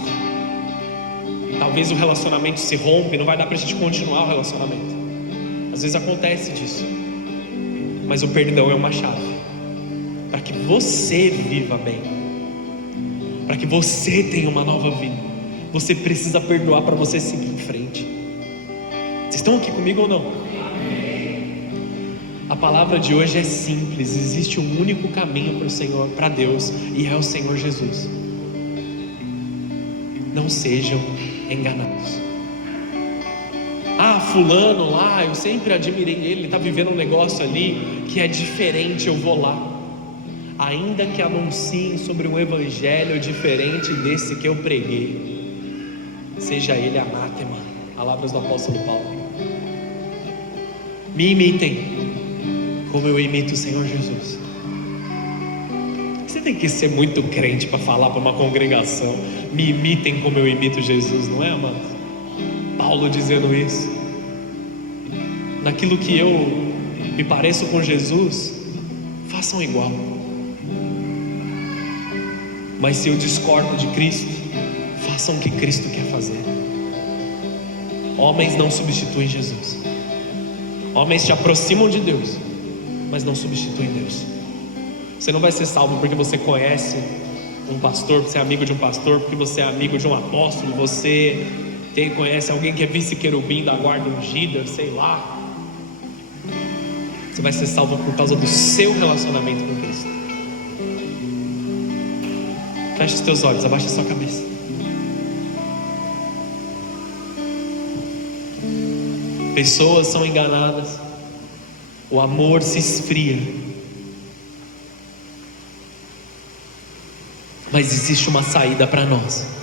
Talvez o relacionamento se rompe, não vai dar pra gente continuar o relacionamento. Às vezes acontece disso. Mas o perdão é uma chave para que você viva bem, para que você tenha uma nova vida. Você precisa perdoar para você seguir em frente. Vocês estão aqui comigo ou não? A palavra de hoje é simples. Existe um único caminho para o Senhor, para Deus, e é o Senhor Jesus. Não sejam enganados. Ah, fulano lá, eu sempre admirei ele está vivendo um negócio ali que é diferente, eu vou lá. Ainda que anunciem sobre um evangelho diferente desse que eu preguei, seja ele anátema. Palavras do apóstolo Paulo. Me imitem como eu imito o Senhor Jesus. Você tem que ser muito crente para falar para uma congregação: me imitem como eu imito Jesus, não é, amado? Paulo dizendo isso. Naquilo que eu me pareço com Jesus, façam igual. Mas se eu discordo de Cristo, façam o que Cristo quer fazer. Homens não substituem Jesus. Homens te aproximam de Deus, mas não substituem Deus. Você não vai ser salvo porque você conhece um pastor, porque você é amigo de um pastor, porque você é amigo de um apóstolo, você conhece alguém que é vice-querubim da guarda ungida, sei lá. Você vai ser salvo por causa do seu relacionamento com Cristo. Feche os teus olhos, abaixa a sua cabeça. pessoas são enganadas, o amor se esfria. Mas existe uma saída para nós.